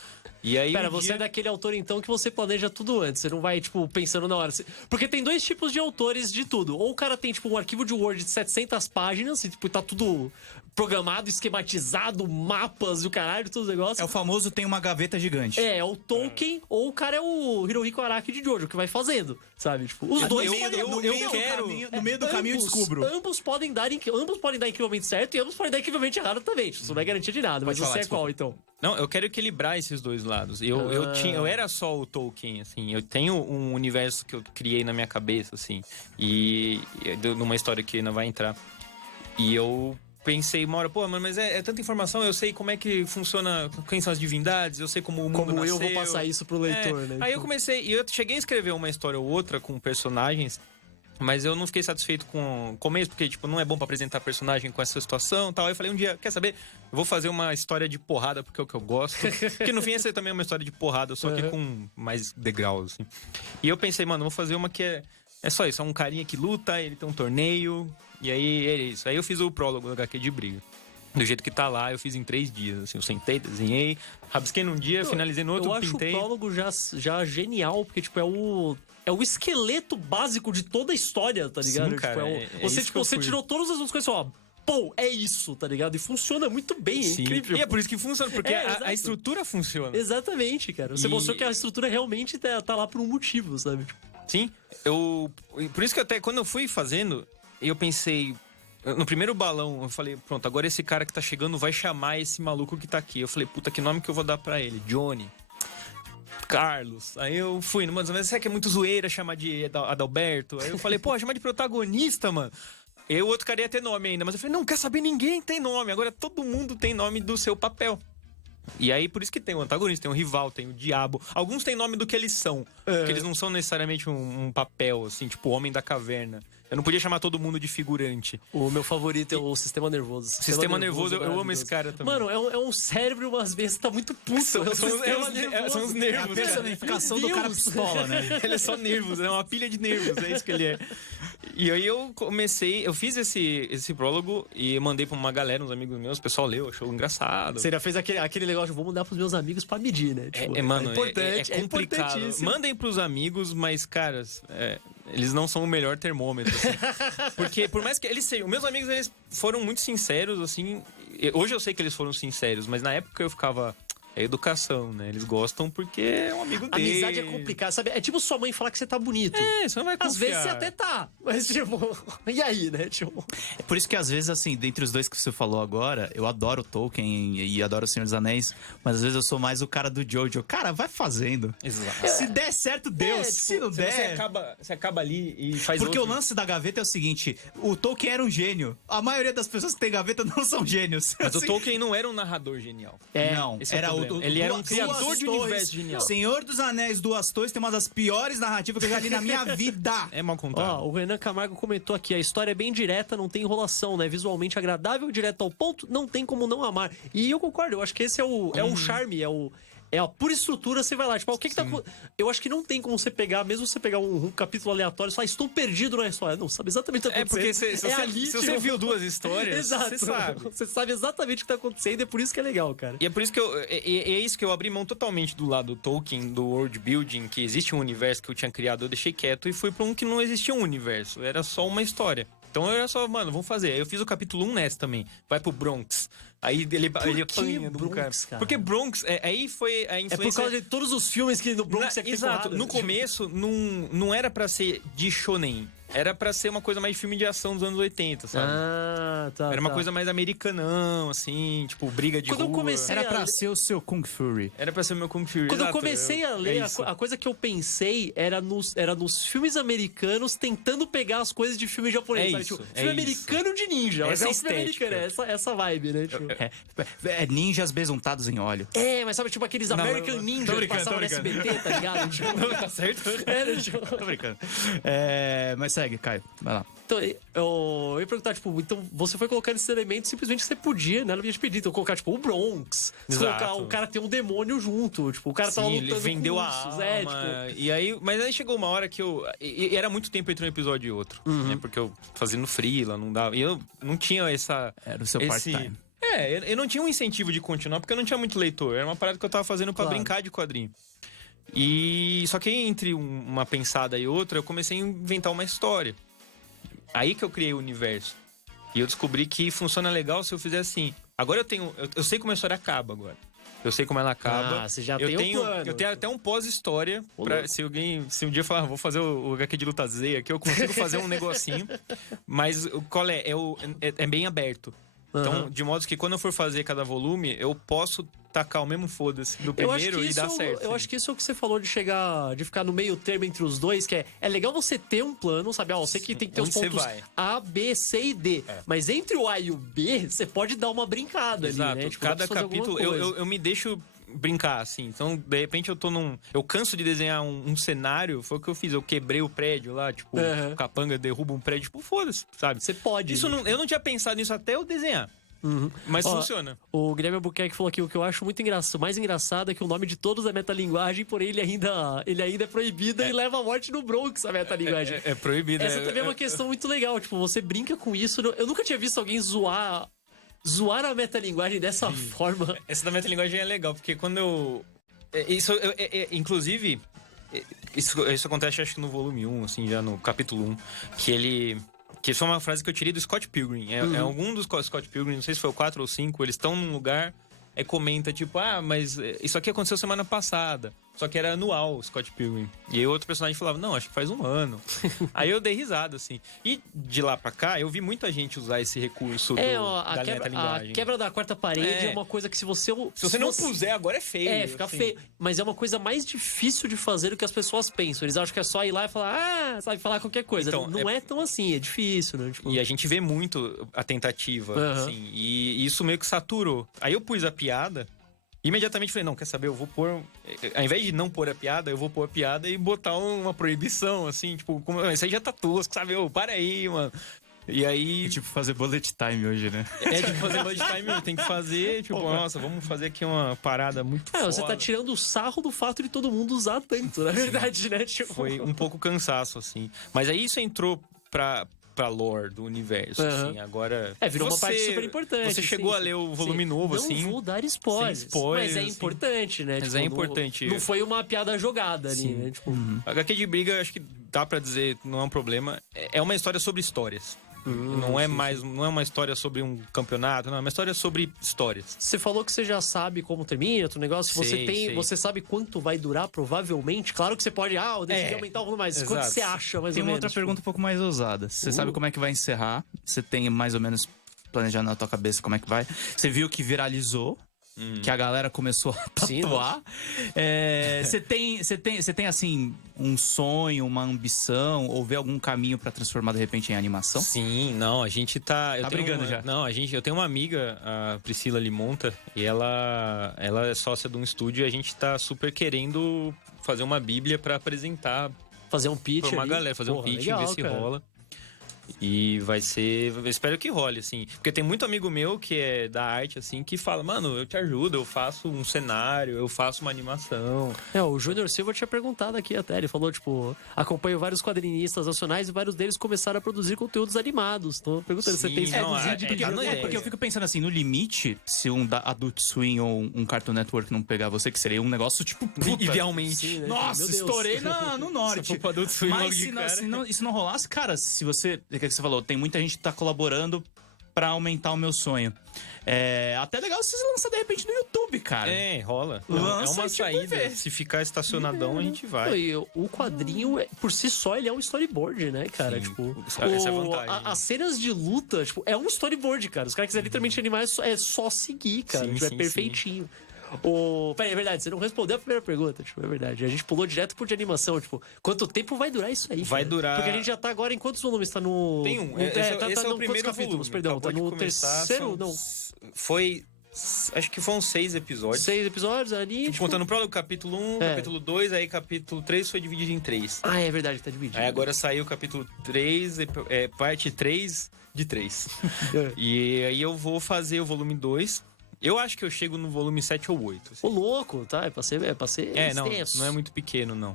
E aí Pera, um você dia- é daquele autor, então, que você planeja tudo antes. Você não vai, tipo, pensando na hora. Porque tem 2 tipos de autores de tudo. Ou o cara tem, tipo, um arquivo de Word de 700 páginas e, tipo, tá tudo programado, esquematizado, mapas e o caralho, todos os negócios. É o famoso tem uma gaveta gigante. É o Tolkien ou o cara é o Hirohiko Araki de Jojo, que vai fazendo, sabe? Tipo, os dois No meio do caminho eu descubro. Ambos podem dar incrivelmente certo e ambos podem dar incrivelmente errado também. Tipo, isso não é garantia de nada, mas Pode você falar, é qual, então? Não, eu quero equilibrar esses dois lados. Eu era só o Tolkien, assim. Eu tenho um universo que eu criei na minha cabeça, assim. E numa história que não vai entrar. E eu pensei uma hora, pô, mas é tanta informação, eu sei como é que funciona, quem são as divindades, eu sei como o mundo nasceu. Eu vou passar isso pro leitor, né? Aí eu comecei, e eu cheguei a escrever uma história ou outra com personagens, mas eu não fiquei satisfeito com o começo, porque, tipo, não é bom pra apresentar personagem com essa situação e tal. Aí eu falei, um dia, quer saber? Eu vou fazer uma história de porrada, porque é o que eu gosto. Porque no fim ia ser também uma história de porrada, só que com mais degraus, assim. E eu pensei, mano, eu vou fazer uma que é só isso, é um carinha que luta, ele tem um torneio, e aí é isso. Aí eu fiz o prólogo do HQ de briga. Do jeito que tá lá, eu fiz em 3 dias, assim. Eu sentei, desenhei, rabisquei num dia, finalizei no outro, pintei. Eu acho o prólogo já genial, porque, tipo, é o esqueleto básico de toda a história, tá ligado? Sim, cara, você tirou todas as outras coisas e falou, pô, é isso, tá ligado? E funciona muito bem, é incrível. E é por isso que funciona, porque exato. a estrutura funciona. Exatamente, cara. Você mostrou que a estrutura realmente tá lá por um motivo, sabe? Sim, por isso que até quando eu fui fazendo, eu pensei... No primeiro balão, eu falei, pronto, agora esse cara que tá chegando vai chamar esse maluco que tá aqui. Eu falei, puta, que nome que eu vou dar pra ele? Johnny. Carlos. Aí eu fui, mas será que é muito zoeira chamar de Adalberto? Aí eu falei, pô, chamar de protagonista, mano. E o outro cara ia ter nome ainda, mas eu falei, não, quer saber, ninguém tem nome. Agora todo mundo tem nome do seu papel. E aí, por isso que tem o antagonista, tem o rival, tem o diabo. Alguns têm nome do que eles são. Porque eles não são necessariamente um papel, assim, tipo o Homem da Caverna. Eu não podia chamar todo mundo de figurante. O meu favorito é o Sistema Nervoso. Sistema Nervoso, eu amo esse cara também. Mano, é um cérebro, umas vezes, tá muito puto. São os nervos. É a personificação do cara pistola, né? Ele é só nervos, é uma pilha de nervos, é isso que ele é. E aí eu fiz esse prólogo e mandei pra uma galera, uns amigos meus, o pessoal leu, achou engraçado. Você já fez aquele negócio de vou mandar pros meus amigos pra medir, né? Tipo, mano, importante, é complicado. Mandem pros amigos, mas, caras, eles não são o melhor termômetro, assim. Porque, por mais que eles sejam... Meus amigos, eles foram muito sinceros, assim. Hoje eu sei que eles foram sinceros, mas na época eu ficava... É educação, né? Eles gostam porque é um amigo dele. Amizade é complicado, sabe? É tipo sua mãe falar que você tá bonito. Você não vai confiar. Às vezes você até tá, mas tipo... E aí, né? Tipo... É por isso que às vezes, assim, dentre os dois que você falou agora, eu adoro Tolkien e adoro O Senhor dos Anéis, mas às vezes eu sou mais o cara do Jojo. Cara, vai fazendo. Exato. Se der certo, Deus. tipo, se não der... Você acaba ali e faz Porque outro. o lance da gaveta é o seguinte, o Tolkien era um gênio. A maioria das pessoas que tem gaveta não são gênios. Mas o Tolkien não era um narrador genial. Não, Esse é era ele era um criador de universo genial. Senhor dos Anéis, Duas Torres tem uma das piores narrativas que eu já li na minha vida. É mal contado. Ó, o Renan Camargo comentou aqui, a história é bem direta, não tem enrolação, né? Visualmente agradável, direto ao ponto, não tem como não amar. E eu concordo, eu acho que esse é o charme, é a pura estrutura, você vai lá, tipo, o que tá... Eu acho que não tem como você pegar, mesmo você pegar um capítulo aleatório, você fala, estou perdido na história. Não, sabe exatamente o que tá acontecendo. Porque se você viu 2 histórias, exato, você sabe. Você sabe exatamente o que tá acontecendo, é por isso que é legal, cara. E é por isso que é isso que eu abri mão totalmente do lado do Tolkien, do world building, que existe um universo que eu tinha criado, eu deixei quieto e fui pra um que não existia um universo, era só uma história. Então eu era só, mano, vamos fazer. Aí eu fiz o capítulo 1 nessa também. Vai pro Bronx. Aí ele apanha do cara. Porque Bronx, aí foi a influência... É por causa de todos os filmes que no Bronx exato. No começo, não era pra ser de shonen. Era pra ser uma coisa mais de filme de ação dos anos 80, sabe? Ah, tá. Era uma coisa mais americanão, assim, tipo, briga de Quando eu rua. comecei Era pra ser o seu Kung Fury. Era pra ser o meu Kung Fury. Quando eu exato, comecei a ler, a coisa que eu pensei era nos filmes americanos tentando pegar as coisas de filme japonês. Sabe? Tipo, filme americano de ninja. Essa é um filme estética. americano, essa vibe, né? Tipo... Ninjas besuntados em óleo. Mas sabe, tipo, aqueles American Ninja que passavam no SBT, tá ligado? Tipo, Tá certo? tipo... Tô brincando. Mas segue, Caio. Vai lá. Então, eu ia perguntar, tipo, então você foi colocando esses elementos simplesmente que você podia, né? Não havia te pedido. Então, colocar, tipo, o Bronx. Colocar, o cara tem um demônio junto. Tipo, o cara tava lutando ele vendeu com a ursos, alma. E aí, mas aí chegou uma hora que e era muito tempo entre um episódio e outro. Né? Porque eu fazendo freela, não dava. E eu não tinha essa... Era o seu part-time. Eu não tinha um incentivo de continuar, porque eu não tinha muito leitor. Era uma parada que eu tava fazendo pra brincar de quadrinho. E só que entre uma pensada e outra, eu comecei a inventar uma história. Aí que eu criei o universo. E eu descobri que funciona legal se eu fizer assim. Agora eu sei como a história acaba agora. Eu sei como ela acaba. Ah, você já eu tem tenho, um plano. Eu tenho até um pós-história. Se um dia falar, vou fazer o HQ de Luta Z aqui, eu consigo fazer um negocinho. Mas qual é? É bem aberto. Então, de modo que quando eu for fazer cada volume, eu posso tacar o mesmo foda-se do primeiro e dar certo. Eu acho que isso é o que você falou de ficar no meio termo entre os dois, que é legal você ter um plano, sabe? Eu sei que tem que ter os Onde pontos você vai? A, B, C e D. Mas entre o A e o B, você pode dar uma brincada Exato. ali, né? Tipo, Cada dá pra fazer capítulo, alguma coisa. eu me deixo brincar, assim. Então, de repente, eu canso de desenhar um cenário, foi o que eu fiz. Eu quebrei o prédio lá, tipo, o capanga derruba um prédio, tipo, foda-se, sabe? Você pode. Isso né? eu não tinha pensado nisso até eu desenhar. Mas Ó, funciona. O Guilherme Albuquerque falou aqui, o que eu acho muito mais engraçado é que o nome de todos é metalinguagem, porém ele ainda é proibido e leva a morte no Bronx, a metalinguagem. É proibido. Essa também é uma questão muito legal, tipo, você brinca com isso. Eu nunca tinha visto alguém zoar a metalinguagem dessa forma. Essa da metalinguagem é legal, porque quando eu... Inclusive, isso acontece acho que no volume 1, assim, já no capítulo 1, que isso foi uma frase que eu tirei do Scott Pilgrim. É algum dos Scott Pilgrim, não sei se foi o 4 ou 5, eles estão num lugar, comenta tipo, mas isso aqui aconteceu semana passada. Só que era anual, o Scott Pilgrim. E aí outro personagem falava, não, acho que faz um ano. Aí eu dei risada, assim. E de lá pra cá, eu vi muita gente usar esse recurso da metalinguagem. A quebra da quarta parede é uma coisa que se você não puser, agora é feio. Fica assim. feio. Mas é uma coisa mais difícil de fazer do que as pessoas pensam. Eles acham que é só ir lá e falar, sabe, falar qualquer coisa. Então, não é tão assim, é difícil, né? Tipo... E a gente vê muito a tentativa, assim. E isso meio que saturou. Aí eu pus a piada... Imediatamente falei, não, quer saber, eu vou pôr... Ao invés de não pôr a piada, eu vou pôr a piada e botar uma proibição, assim, tipo... Isso aí já tá tosco, sabe? Para aí, mano. E aí... É tipo fazer bullet time hoje, né? É tipo fazer bullet time, tem que fazer, tipo, nossa, vamos fazer aqui uma parada muito foda. Você tá tirando o sarro do fato de todo mundo usar tanto, na verdade, né? Tipo... Foi um pouco cansaço, assim. Mas aí isso entrou pra lore do universo, assim, agora... virou uma parte super importante. Você chegou a ler o volume novo, assim... Não vou dar spoilers, sem spoilers, mas é assim. importante, né? Mas tipo, é importante. Não foi uma piada jogada ali, né? Tipo... HQ de briga, acho que dá pra dizer, não é um problema. É uma história sobre histórias. Não é uma história sobre um campeonato, não, é uma história sobre histórias. Você falou que você já sabe como termina o negócio, Sei. você sabe quanto vai durar, provavelmente. Claro que você pode, eu decidi aumentar o volume, mas exato. quanto você acha, mais Tem ou uma menos? outra pergunta um pouco mais ousada. Você sabe como é que vai encerrar? Você tem mais ou menos planejado na tua cabeça como é que vai? Você viu que viralizou? Que a galera começou a tatuar. Você tem, assim, um sonho, uma ambição, ou vê algum caminho pra transformar, de repente, em animação? Sim, não, a gente tá... brigando já. Não, eu tenho uma amiga, a Priscila Limonta, e ela é sócia de um estúdio e a gente tá super querendo fazer uma bíblia pra apresentar Fazer um pitch pra uma ali. galera, fazer um pitch, legal, ver se cara. rola. E vai ser... Eu espero que role, assim. Porque tem muito amigo meu que é da arte, assim, que fala, mano, eu te ajudo, eu faço um cenário, eu faço uma animação. O Júnior Silva tinha perguntado aqui até, ele falou, tipo, acompanho vários quadrinistas nacionais e vários deles começaram a produzir conteúdos animados. Tô perguntando se você tem Porque eu fico pensando assim, no limite, se um da Adult Swim ou um Cartoon Network não pegar você, que seria um negócio tipo, puta, Idealmente. Sim, né? nossa, Meu Deus. estourei no norte. Se for pra Adult Swim logo Mas de cara. se isso não rolasse, cara, se você... O que você falou? Tem muita gente que tá colaborando pra aumentar o meu sonho. Até legal se você lançar de repente no YouTube, cara. Rola. Lança É uma e tipo, saída. vê. Se ficar estacionadão, a gente vai. E o quadrinho, por si só, ele é um storyboard, né, cara? Sim, Tipo, essa é a vantagem. as cenas de luta, tipo, é um storyboard, cara. Os caras quiserem literalmente animar, é só seguir, cara. Sim, Tipo, sim, é perfeitinho. Peraí, é verdade, você não respondeu a primeira pergunta, tipo, é verdade. A gente pulou direto por de animação, tipo, quanto tempo vai durar isso aí? Vai cara? durar- Porque a gente já tá agora em quantos volumes? Tá no... Tem um. no- Esse é o quantos primeiro capítulos, volume. perdão? Tá Acabou no de começar, terceiro? são- Não, Foi... Acho que foram 6 episódios. 6 episódios ali, tipo... Contando o prólogo, capítulo 1, capítulo 2, aí capítulo 3 foi dividido em 3. Ah, é verdade, tá dividido. Aí agora saiu o capítulo 3, parte 3 de 3. E aí eu vou fazer o volume 2. Eu acho que eu chego no volume 7 ou 8. Assim. Ô, louco, tá? É pra ser Não extenso. é muito pequeno, não.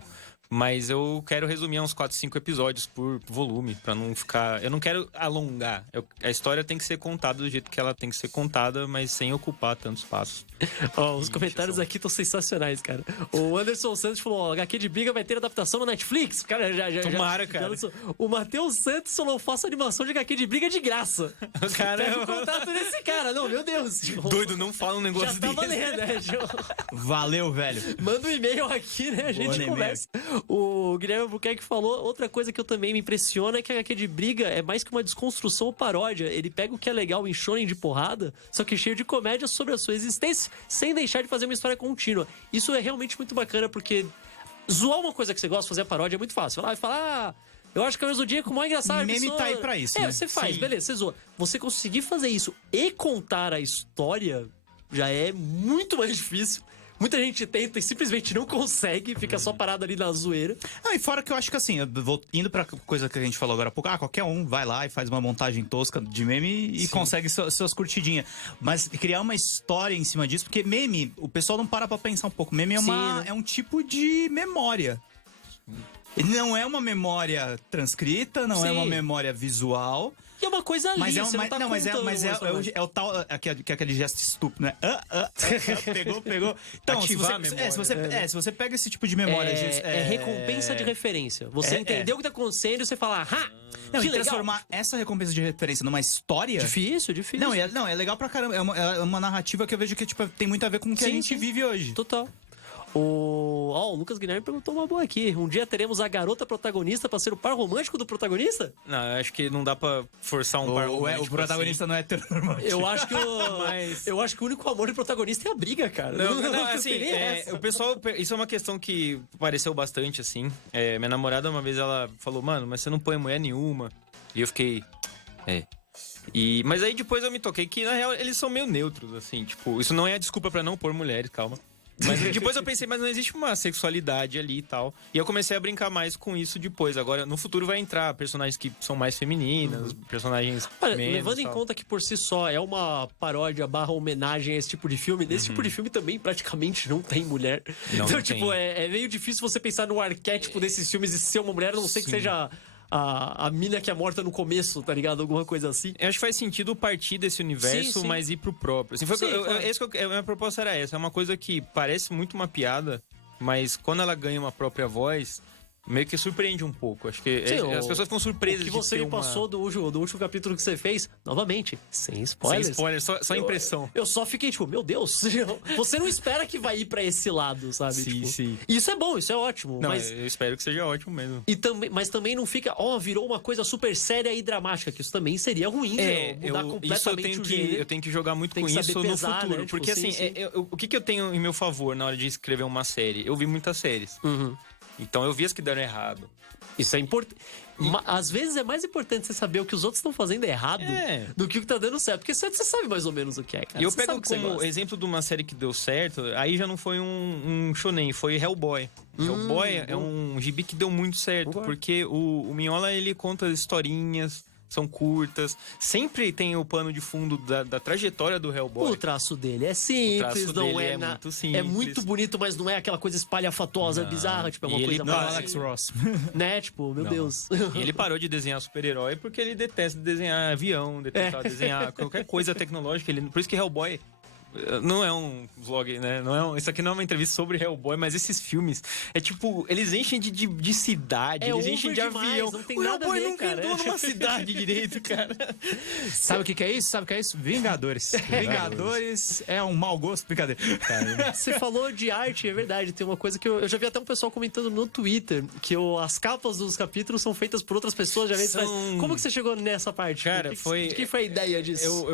Mas eu quero resumir a uns 4, 5 episódios por volume, pra não ficar... Eu não quero alongar. A história tem que ser contada do jeito que ela tem que ser contada, mas sem ocupar tantos passos. Ó, os comentários aqui estão sensacionais, cara. O Anderson Santos falou, ó, HQ de Briga vai ter adaptação na Netflix. Cara, Tomara, cara. O Matheus Santos falou, faça animação de HQ de Briga de graça. Cara, Pega o contato desse cara. Não, meu Deus. Tipo, doido, não fala um negócio já tá desse. valendo, né? Valeu, velho. Manda um e-mail aqui, né? A gente Manda conversa. O Guilherme Albuquerque falou, outra coisa que eu também me impressiona é que a HQ de Briga é mais que uma desconstrução ou paródia. Ele pega o que é legal em shonen de porrada, só que cheio de comédia sobre a sua existência, sem deixar de fazer uma história contínua. Isso é realmente muito bacana, porque zoar uma coisa que você gosta, fazer a paródia, é muito fácil. Vai falar, eu acho que o Zodíaco é mó engraçado. Meme tá aí pra isso, né? Você faz, Sim. beleza, você zoa. Você conseguir fazer isso e contar a história já é muito mais difícil. Muita gente tenta e simplesmente não consegue, fica só parado ali na zoeira. Ah, e fora que eu acho que assim, eu vou indo pra coisa que a gente falou agora há pouco, qualquer um vai lá e faz uma montagem tosca de meme e consegue suas curtidinhas. Mas criar uma história em cima disso, porque meme, o pessoal não para pra pensar um pouco. Meme é um tipo de memória. Não é uma memória transcrita, não é uma memória visual. E é uma coisa ali, Mas é você não tá o tal, aquele gesto estúpido, né? Pegou. Então, Ativar a memória. se você pega esse tipo de memória... É recompensa de referência. Você entendeu o que tá acontecendo e você fala, Não, que e legal. transformar essa recompensa de referência numa história... Difícil. Não, é legal pra caramba. É uma narrativa que eu vejo que tipo, tem muito a ver com o que a gente vive hoje. Total. O Lucas Guilherme perguntou uma boa aqui. Um dia teremos a garota protagonista pra ser o par romântico do protagonista? Não, eu acho que não dá pra forçar um par romântico O protagonista não é heteronormativo. Eu acho que eu acho que o único amor do protagonista é a briga, cara. Não, assim, tem nem essa. o pessoal... Isso é uma questão que apareceu bastante, assim. Minha namorada, uma vez, ela falou, mano, mas você não põe mulher nenhuma. E eu fiquei... Mas aí depois eu me toquei que, na real, eles são meio neutros, assim. Tipo, isso não é a desculpa pra não pôr mulheres, calma. Mas depois eu pensei, mas não existe uma sexualidade ali e tal. E eu comecei a brincar mais com isso depois. Agora, no futuro vai entrar personagens que são mais femininas, personagens Olha, menos, levando em tal. conta que por si só é uma paródia / homenagem a esse tipo de filme, nesse tipo de filme também praticamente não tem mulher. Não Então, tem. tipo, é meio difícil você pensar no arquétipo desses filmes e ser uma mulher, a não ser que seja a mina que é morta no começo, tá ligado? Alguma coisa assim. Eu acho que faz sentido partir desse universo, Sim. mas ir pro próprio. Assim, a minha proposta era essa. É uma coisa que parece muito uma piada, mas quando ela ganha uma própria voz, meio que surpreende um pouco. Acho que as pessoas ficam surpresas O que de você ter me passou do último capítulo que você fez, novamente, sem spoilers. Sem spoiler, só impressão. Eu só fiquei tipo, meu Deus, você não espera que vai ir pra esse lado, sabe? Sim, Tipo, sim. Isso é bom, isso é ótimo. Não, mas eu espero que seja ótimo mesmo. mas também não fica, virou uma coisa super séria e dramática, que isso também seria ruim, mudar completamente o gênero. Eu tenho que jogar muito Tem com que saber isso pesar, no futuro. né? Tipo, Porque sim, assim, sim. o que eu tenho em meu favor na hora de escrever uma série? Eu vi muitas séries. Então eu vi as que deram errado. Isso é importante. Às vezes é mais importante você saber o que os outros estão fazendo errado do que o que tá dando certo. Porque certo você sabe mais ou menos o que é, cara. E eu Você pego sabe o que você como gosta. exemplo de uma série que deu certo, aí já não foi um shonen, foi Hellboy. Hellboy é um gibi que deu muito certo, porque o Mignola, ele conta historinhas, são curtas, sempre tem o pano de fundo da trajetória do Hellboy. O traço dele é simples, traço não dele é, é muito simples. É muito bonito, mas não é aquela coisa espalhafatosa, bizarra, tipo, é uma E ele coisa não, mais... Alex Ross. Né, tipo, meu Deus. E ele parou de desenhar super-herói porque ele detesta desenhar avião, detesta desenhar qualquer coisa tecnológica. Por isso que Hellboy não é um vlog, né? Isso aqui não é uma entrevista sobre Hellboy, mas esses filmes é tipo, eles enchem de cidade, eles enchem de over demais, avião. não tem O nada a Hellboy ver, nunca cara. andou numa cidade direito, cara. Sabe o que é isso? Vingadores. Vingadores é um mau gosto, brincadeira. Você falou de arte, é verdade. Tem uma coisa que eu já vi até um pessoal comentando no Twitter, que as capas dos capítulos são feitas por outras pessoas. Já vi Como que você chegou nessa parte? Cara, De quem foi a ideia disso?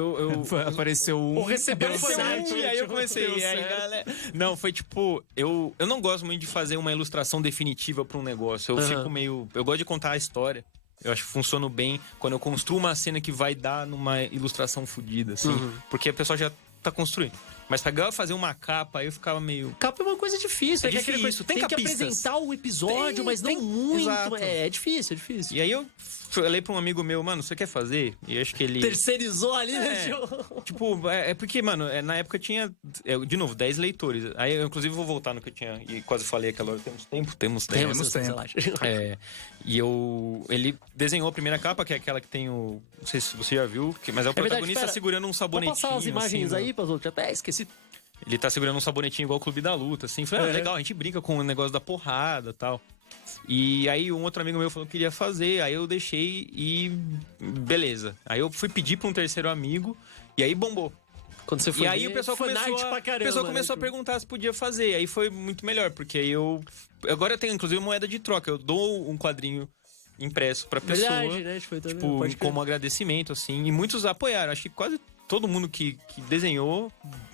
Apareceu um... Ou recebeu um Apareceu certo, e aí eu tipo, comecei. deu E aí, certo. galera... Não, foi tipo. Eu não gosto muito de fazer uma ilustração definitiva pra um negócio. Eu fico meio. Eu gosto de contar a história. Eu acho que funciona bem quando eu construo uma cena que vai dar numa ilustração fodida, assim. Porque a pessoa já tá construindo. Mas pra fazer uma capa, aí eu ficava meio... Capa é uma coisa difícil. É que aquela difícil, coisa, tem que capistas. apresentar o episódio, mas não muito. exato. É difícil, é difícil. E aí eu falei pra um amigo meu, mano, você quer fazer? E acho que ele... Terceirizou ali, né? Tipo, é porque, mano, na época tinha, de novo, 10 leitores. Aí eu, inclusive, vou voltar no que eu tinha, e quase falei aquela hora, temos tempo? Temos tempo. Relaxa. E ele desenhou a primeira capa, que é aquela que tem o... Não sei se você já viu, mas é o protagonista pera. segurando um sabonetinho. Vou passar as imagens assim, aí, Pazoto, já até esqueci. Ele tá segurando um sabonetinho igual o Clube da Luta, assim. Falei, legal, a gente brinca com o negócio da porrada e tal. E aí um outro amigo meu falou que queria fazer, aí eu deixei e... Beleza. Aí eu fui pedir pra um terceiro amigo, e aí bombou. Quando você foi E aí ver, o pessoal foi começou, nerd pra caramba, o pessoal né? começou a perguntar se podia fazer. Aí foi muito melhor, porque aí eu... Agora eu tenho, inclusive, moeda de troca. Eu dou um quadrinho impresso pra pessoa. Verdade, né? Tipo, como agradecimento, assim. E muitos apoiaram. Acho que quase todo mundo que desenhou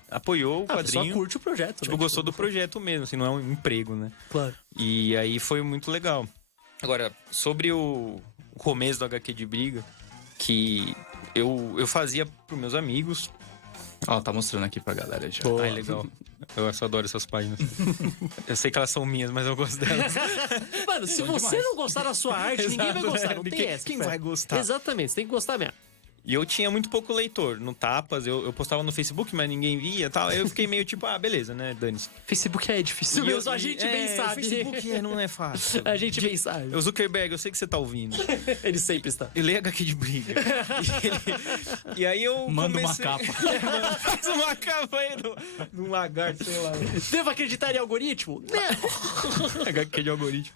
apoiou o quadrinho. Só curte o projeto, Tipo, né? gostou do projeto mesmo, assim, não é um emprego, né? Claro. E aí foi muito legal. Agora, sobre o começo do HQ de Briga, que eu fazia pros meus amigos. Ó, tá mostrando aqui pra galera já. Ai, legal. Eu só adoro essas páginas. Eu sei que elas são minhas, mas eu gosto delas. Mano, se você não gostar da sua arte, ninguém vai gostar. Não tem essa. Quem vai gostar? Exatamente, você tem que gostar mesmo. E eu tinha muito pouco leitor. No Tapas, eu postava no Facebook, mas ninguém via e tal. Aí eu fiquei meio tipo, beleza, né, dane-se. Facebook é difícil mesmo, a gente bem sabe. O Facebook não é fácil. A gente bem sabe. O Zuckerberg, eu sei que você tá ouvindo. Ele sempre está. Ele é HQ de Briga. E aí eu Manda comecei... uma capa. Faz uma capa aí no lagarto, sei lá. Devo acreditar em algoritmo? Não. HQ de algoritmo.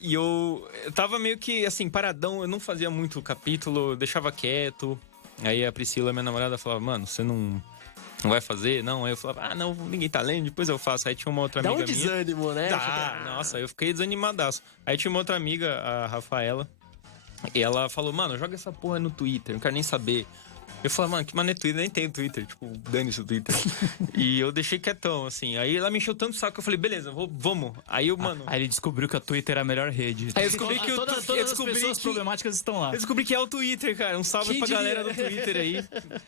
E eu tava meio que, assim, paradão. Eu não fazia muito capítulo, eu deixava quieto. Aí a Priscila, minha namorada, falava, mano, você não vai fazer? Não. Aí eu falava, não, ninguém tá lendo, depois eu faço. Aí tinha uma outra amiga Dá um desânimo, né? Nossa, eu fiquei desanimadaço. Aí tinha uma outra amiga, a Rafaela, e ela falou, mano, joga essa porra no Twitter, não quero nem saber. Eu falei, mano, que mané Twitter? Nem tenho Twitter, tipo, dane-se o Twitter. E eu deixei quietão, assim. Aí ela me encheu tanto o saco que eu falei, beleza, vamos. Aí eu, mano... Aí ele descobriu que a Twitter é a melhor rede. Aí eu descobri que todas as pessoas problemáticas estão lá. Eu descobri que é o Twitter, cara. Um salve Quem pra diria? galera do Twitter aí.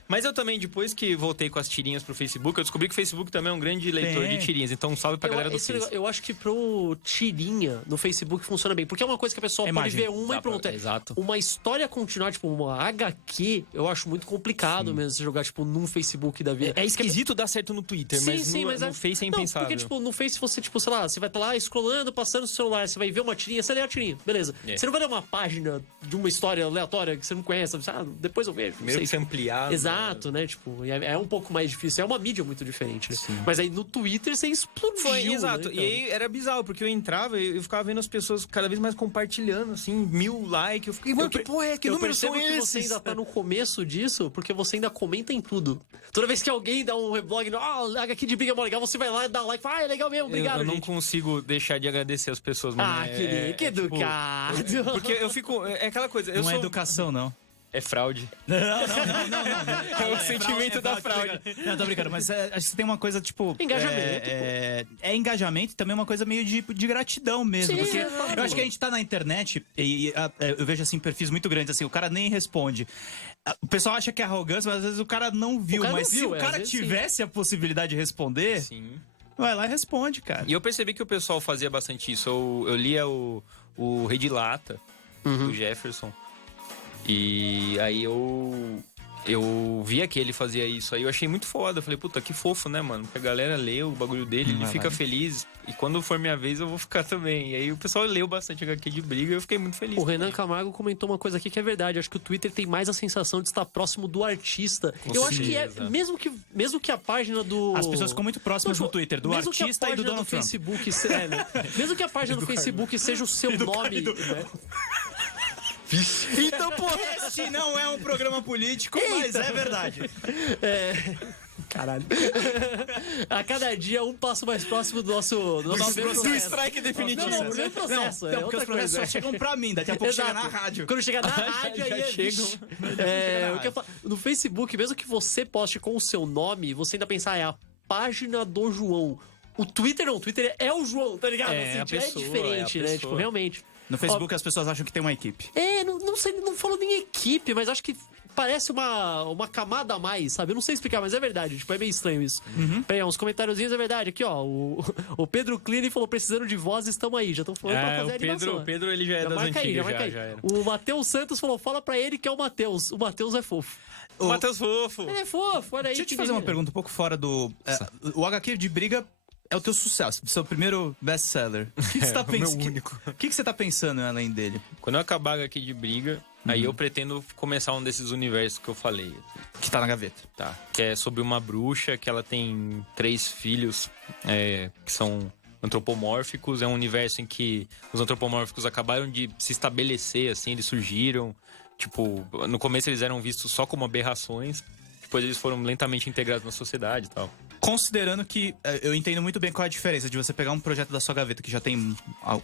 Mas eu também, depois que voltei com as tirinhas pro Facebook, eu descobri que o Facebook também é um grande leitor de tirinhas. Então, um salve pra galera do Facebook. Eu acho que pro tirinha no Facebook funciona bem. Porque é uma coisa que a pessoa pode ver uma e pronto. Exato. Uma história continuar, tipo, uma HQ, eu acho muito complicado mesmo você jogar, tipo, num Facebook da vida. É esquisito dar certo no Twitter, mas no Face é impensável. Porque, tipo, no Face você, tipo, sei lá, você vai estar lá scrollando, passando no celular, você vai ver uma tirinha, você lê a tirinha, beleza. Você não vai ler uma página de uma história aleatória que você não conhece, depois eu vejo. Meio que ampliado. Exato, né? Tipo, é um pouco mais difícil. É uma mídia muito diferente, né? Mas aí no Twitter você explodiu. Foi, exato. Né, e aí era bizarro, porque eu entrava e eu ficava vendo as pessoas cada vez mais compartilhando, assim, 1000 likes. Eu fiquei, mano, que porra é? Que números são percebo que esses? você ainda tá no começo disso, porque você ainda comenta em tudo. Toda vez que alguém dá um reblog, HQ de Briga é mó legal, você vai lá e dá like, é legal mesmo, obrigado, Eu não gente. consigo deixar de agradecer as pessoas, mano. Querido, que educado. Porque eu fico... É aquela coisa... Não é educação, não. É fraude. Não. É o sentimento da fraude. Não, tô brincando, mas acho que tem uma coisa, tipo... Engajamento, É engajamento e também uma coisa meio de gratidão mesmo. Sim, porque exato. eu acho que a gente tá na internet e eu vejo, assim, perfis muito grandes, assim, o cara nem responde. O pessoal acha que é arrogância, mas às vezes o cara não viu. Mas se o cara tivesse a possibilidade de responder... Sim. Vai lá e responde, cara. E eu percebi que o pessoal fazia bastante isso. Eu lia o Rei de Lata, do Jefferson. E aí eu via que ele fazia isso. Aí eu achei muito foda. Eu falei, puta, que fofo, né, mano? Porque a galera lê o bagulho dele, ele fica feliz. E quando for minha vez, eu vou ficar também. E aí o pessoal leu bastante HQ de Briga e eu fiquei muito feliz. O Renan Camargo comentou uma coisa aqui que é verdade. Acho que o Twitter tem mais a sensação de estar próximo do artista. Eu acho que é, mesmo que a página do... As pessoas ficam muito próximas no Twitter, do artista e do Donald Trump. Facebook, né? Mesmo que a página do Facebook seja o seu nome, né? Então, pô, este não é um programa político, mas é verdade. Caralho. A cada dia um passo mais próximo do nosso Do strike definitivo. Não, primeiro processo. Não, porque os processos só chegam pra mim, daqui a pouco chega na rádio. Quando chegar na rádio, aí chegam. No Facebook, mesmo que você poste com o seu nome, você ainda pensar, é a página do João. O Twitter não, o Twitter é o João, tá ligado? É, Assim, a pessoa, é diferente, é a né? pessoa. Tipo, realmente. No Facebook as pessoas acham que tem uma equipe. Não sei, não falo nem equipe, mas acho que parece uma camada a mais, sabe? Eu não sei explicar, mas é verdade. Tipo, é meio estranho isso. Peraí, uns comentáriozinhos, é verdade. Aqui, ó, o Pedro Clini falou, precisando de voz, estamos aí. Já estão falando pra fazer a animação. O Pedro, ele já é das marca aí, antigas, marca aí. já era. O Matheus Santos falou, fala pra ele que é o Matheus. O Matheus é fofo. O Matheus Fofo. Ele é fofo, olha aí. Deixa eu te fazer uma pergunta um pouco fora do... o HQ de briga é o teu sucesso, seu primeiro best-seller. O que você tá pensando? meu único. O que você tá pensando além dele? Quando eu acabar aqui de briga, aí eu pretendo começar um desses universos que eu falei. Que tá na gaveta. Tá. Que é sobre uma bruxa, que ela tem 3 filhos que são antropomórficos. É um universo em que os antropomórficos acabaram de se estabelecer, assim, eles surgiram. Tipo, no começo eles eram vistos só como aberrações, depois eles foram lentamente integrados na sociedade e tal. Considerando que eu entendo muito bem qual é a diferença de você pegar um projeto da sua gaveta que já tem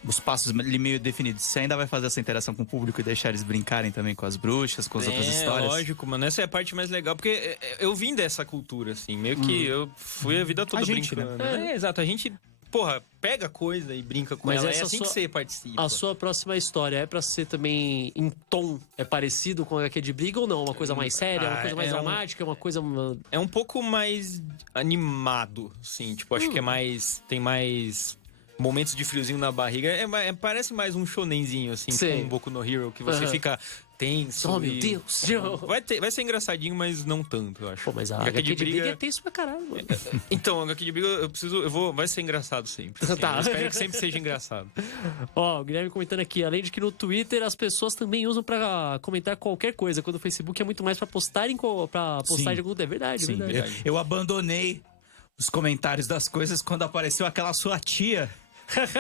os passos ali meio definidos, você ainda vai fazer essa interação com o público e deixar eles brincarem também com as bruxas, com as outras histórias? Lógico, mano. Essa é a parte mais legal, porque eu vim dessa cultura, assim, meio que eu fui a vida toda A gente, brincando. né? Exato, a gente, porra, pega coisa e brinca com Mas ela, essa é assim sua- que você participa. A sua próxima história é pra ser também em tom? É parecido com a HQ de briga ou não? Uma coisa mais séria, uma coisa mais dramática, uma coisa... É um pouco mais animado, assim, tipo, acho que é mais... Tem mais momentos de friozinho na barriga. Parece mais um shonenzinho, assim, Sei. com um Boku no Hero, que você Aham. fica tenso. Oh, meu e- Deus! Vai ser engraçadinho, mas não tanto, eu acho. Pô, mas a HQ HQ de briga é tenso pra caralho, mano. Então, HQ de briga, vai ser engraçado sempre. assim. Tá. Eu espero que sempre seja engraçado. Ó, o Guilherme comentando aqui, além de que no Twitter as pessoas também usam pra comentar qualquer coisa, quando o Facebook é muito mais pra postarem, pra postar Sim. de algum... É verdade, é Sim, verdade. eu abandonei os comentários das coisas quando apareceu aquela sua tia.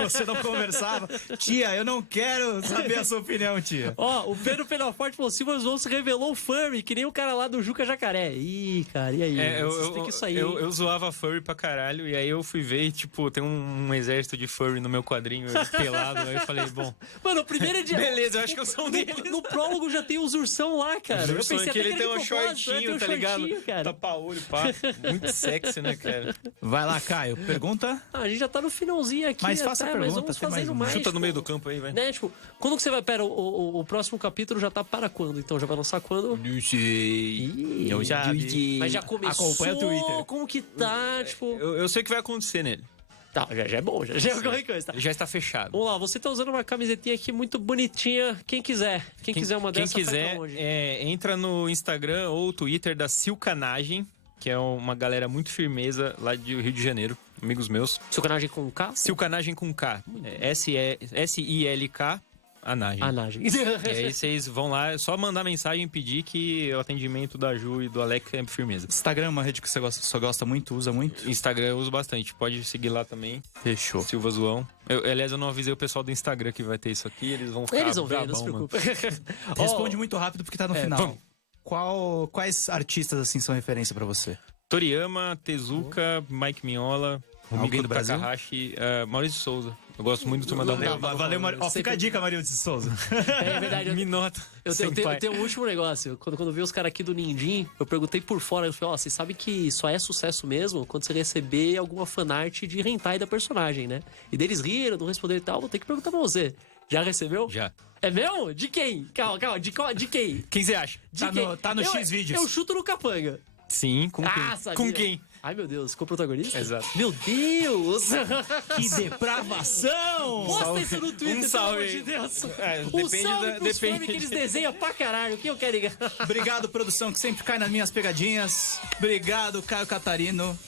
Você não conversava. Tia, eu não quero saber a sua opinião, tia. Ó, o Pedro Penaforte falou, Silvio João se revelou furry, que nem o cara lá do Juca Jacaré. Ih, cara, e aí? Vocês têm que sair. Eu zoava furry pra caralho, e aí eu fui ver e, tipo, tem um exército de furry no meu quadrinho pelado. Aí eu falei, bom, Mano, o primeiro dia... beleza, eu acho que eu sou um deles. No prólogo já tem os ursão lá, cara. Eu pensei que até ele tem era um de propósito, shortinho, tem tá ligado? cara. Tapa-olho, pá. Muito sexy, né, cara? Vai lá, Caio. Pergunta. Ah, a gente já tá no finalzinho aqui. Mas faça a mas pergunta, vamos tem mais fazendo uma. mais. Chuta no tipo, meio do campo aí, vai. Né, tipo, quando que você vai... Pera, o próximo capítulo já tá para quando? Então, já vai lançar quando? Não sei. Ih, Eu já vi. Mas já começou? Acompanha o Twitter. Como que tá, tipo... Eu sei o que vai acontecer nele. Tá, já é bom, já é qualquer coisa, tá? Ele já está fechado. Vamos lá, você tá usando uma camisetinha aqui muito bonitinha. Quem quiser uma Quem dessa, quiser, vai pra onde? entra no Instagram ou Twitter da Silcanagem, que é uma galera muito firmeza lá do Rio de Janeiro, amigos meus. Seu canal com K? Silcanagem com K. S-I-L-K, Anagem. Anagem. E aí vocês vão lá, é só mandar mensagem e pedir que o atendimento da Ju e do Alex é firmeza. Instagram é uma rede que você gosta muito, usa muito? Instagram eu uso bastante, pode seguir lá também. Fechou. Silva Zoão. Aliás, eu não avisei o pessoal do Instagram que vai ter isso aqui, eles vão ficar Eles vão ver, não se brabão, mano. preocupe. Responde muito rápido porque tá no final. Quais artistas assim são referência pra você? Toriyama, Tezuka, Mike Mignola, Alguém Rumiko do Brasil? Takahashi, Maurício Souza. Eu gosto muito do Turma da Valeu, Mônica. valeu Mario. Ó, fica Sempre- a dica, Maria de Souza. É verdade, Me nota. eu tenho um último negócio. Quando eu vi os caras aqui do Nindim, eu perguntei por fora. Eu falei, ó, vocês sabem que só é sucesso mesmo quando você receber alguma fanart de hentai da personagem, né? E deles riram, não responderam e tal. Vou ter que perguntar pra você. Já recebeu? Já. É meu? De quem? Calma, de quem? Quem você acha? De Tá quem? no- tá no Eu- X-Vídeos. Eu chuto no Capanga. Sim, com quem? Sabia. Com quem? Ai, meu Deus, com o protagonista? Exato. Meu Deus! Que depravação! Posta isso no Twitter, um salve pelo amor de aí. Deus. Depende salve pros depende fãs que eles desenham pra caralho. Quem eu quero ligar? Obrigado, produção, que sempre cai nas minhas pegadinhas. Obrigado, Caio Catarino.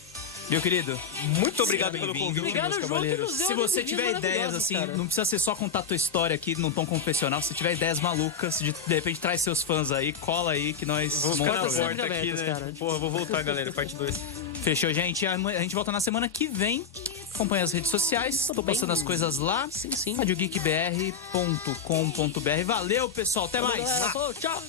Meu querido, Muito obrigado pelo bem-vindo. convite, Obrigado, meus João, que cavaleiros. nos deu se você umas tiver ideias maravilhosas, assim, cara. não precisa ser só contar tua história aqui num tom confessional. Se tiver ideias malucas, de repente traz seus fãs aí, cola aí que nós Vou ficar na montamos. sempre porta aqui, abertas, né? cara. Porra, vou voltar, galera. Parte 2. Fechou, gente? A gente volta na semana que vem. Acompanha as redes sociais. Tô postando as coisas lá. Sim. radiogeekbr.com.br. Valeu, pessoal. Até mais. Galera, falou, tchau.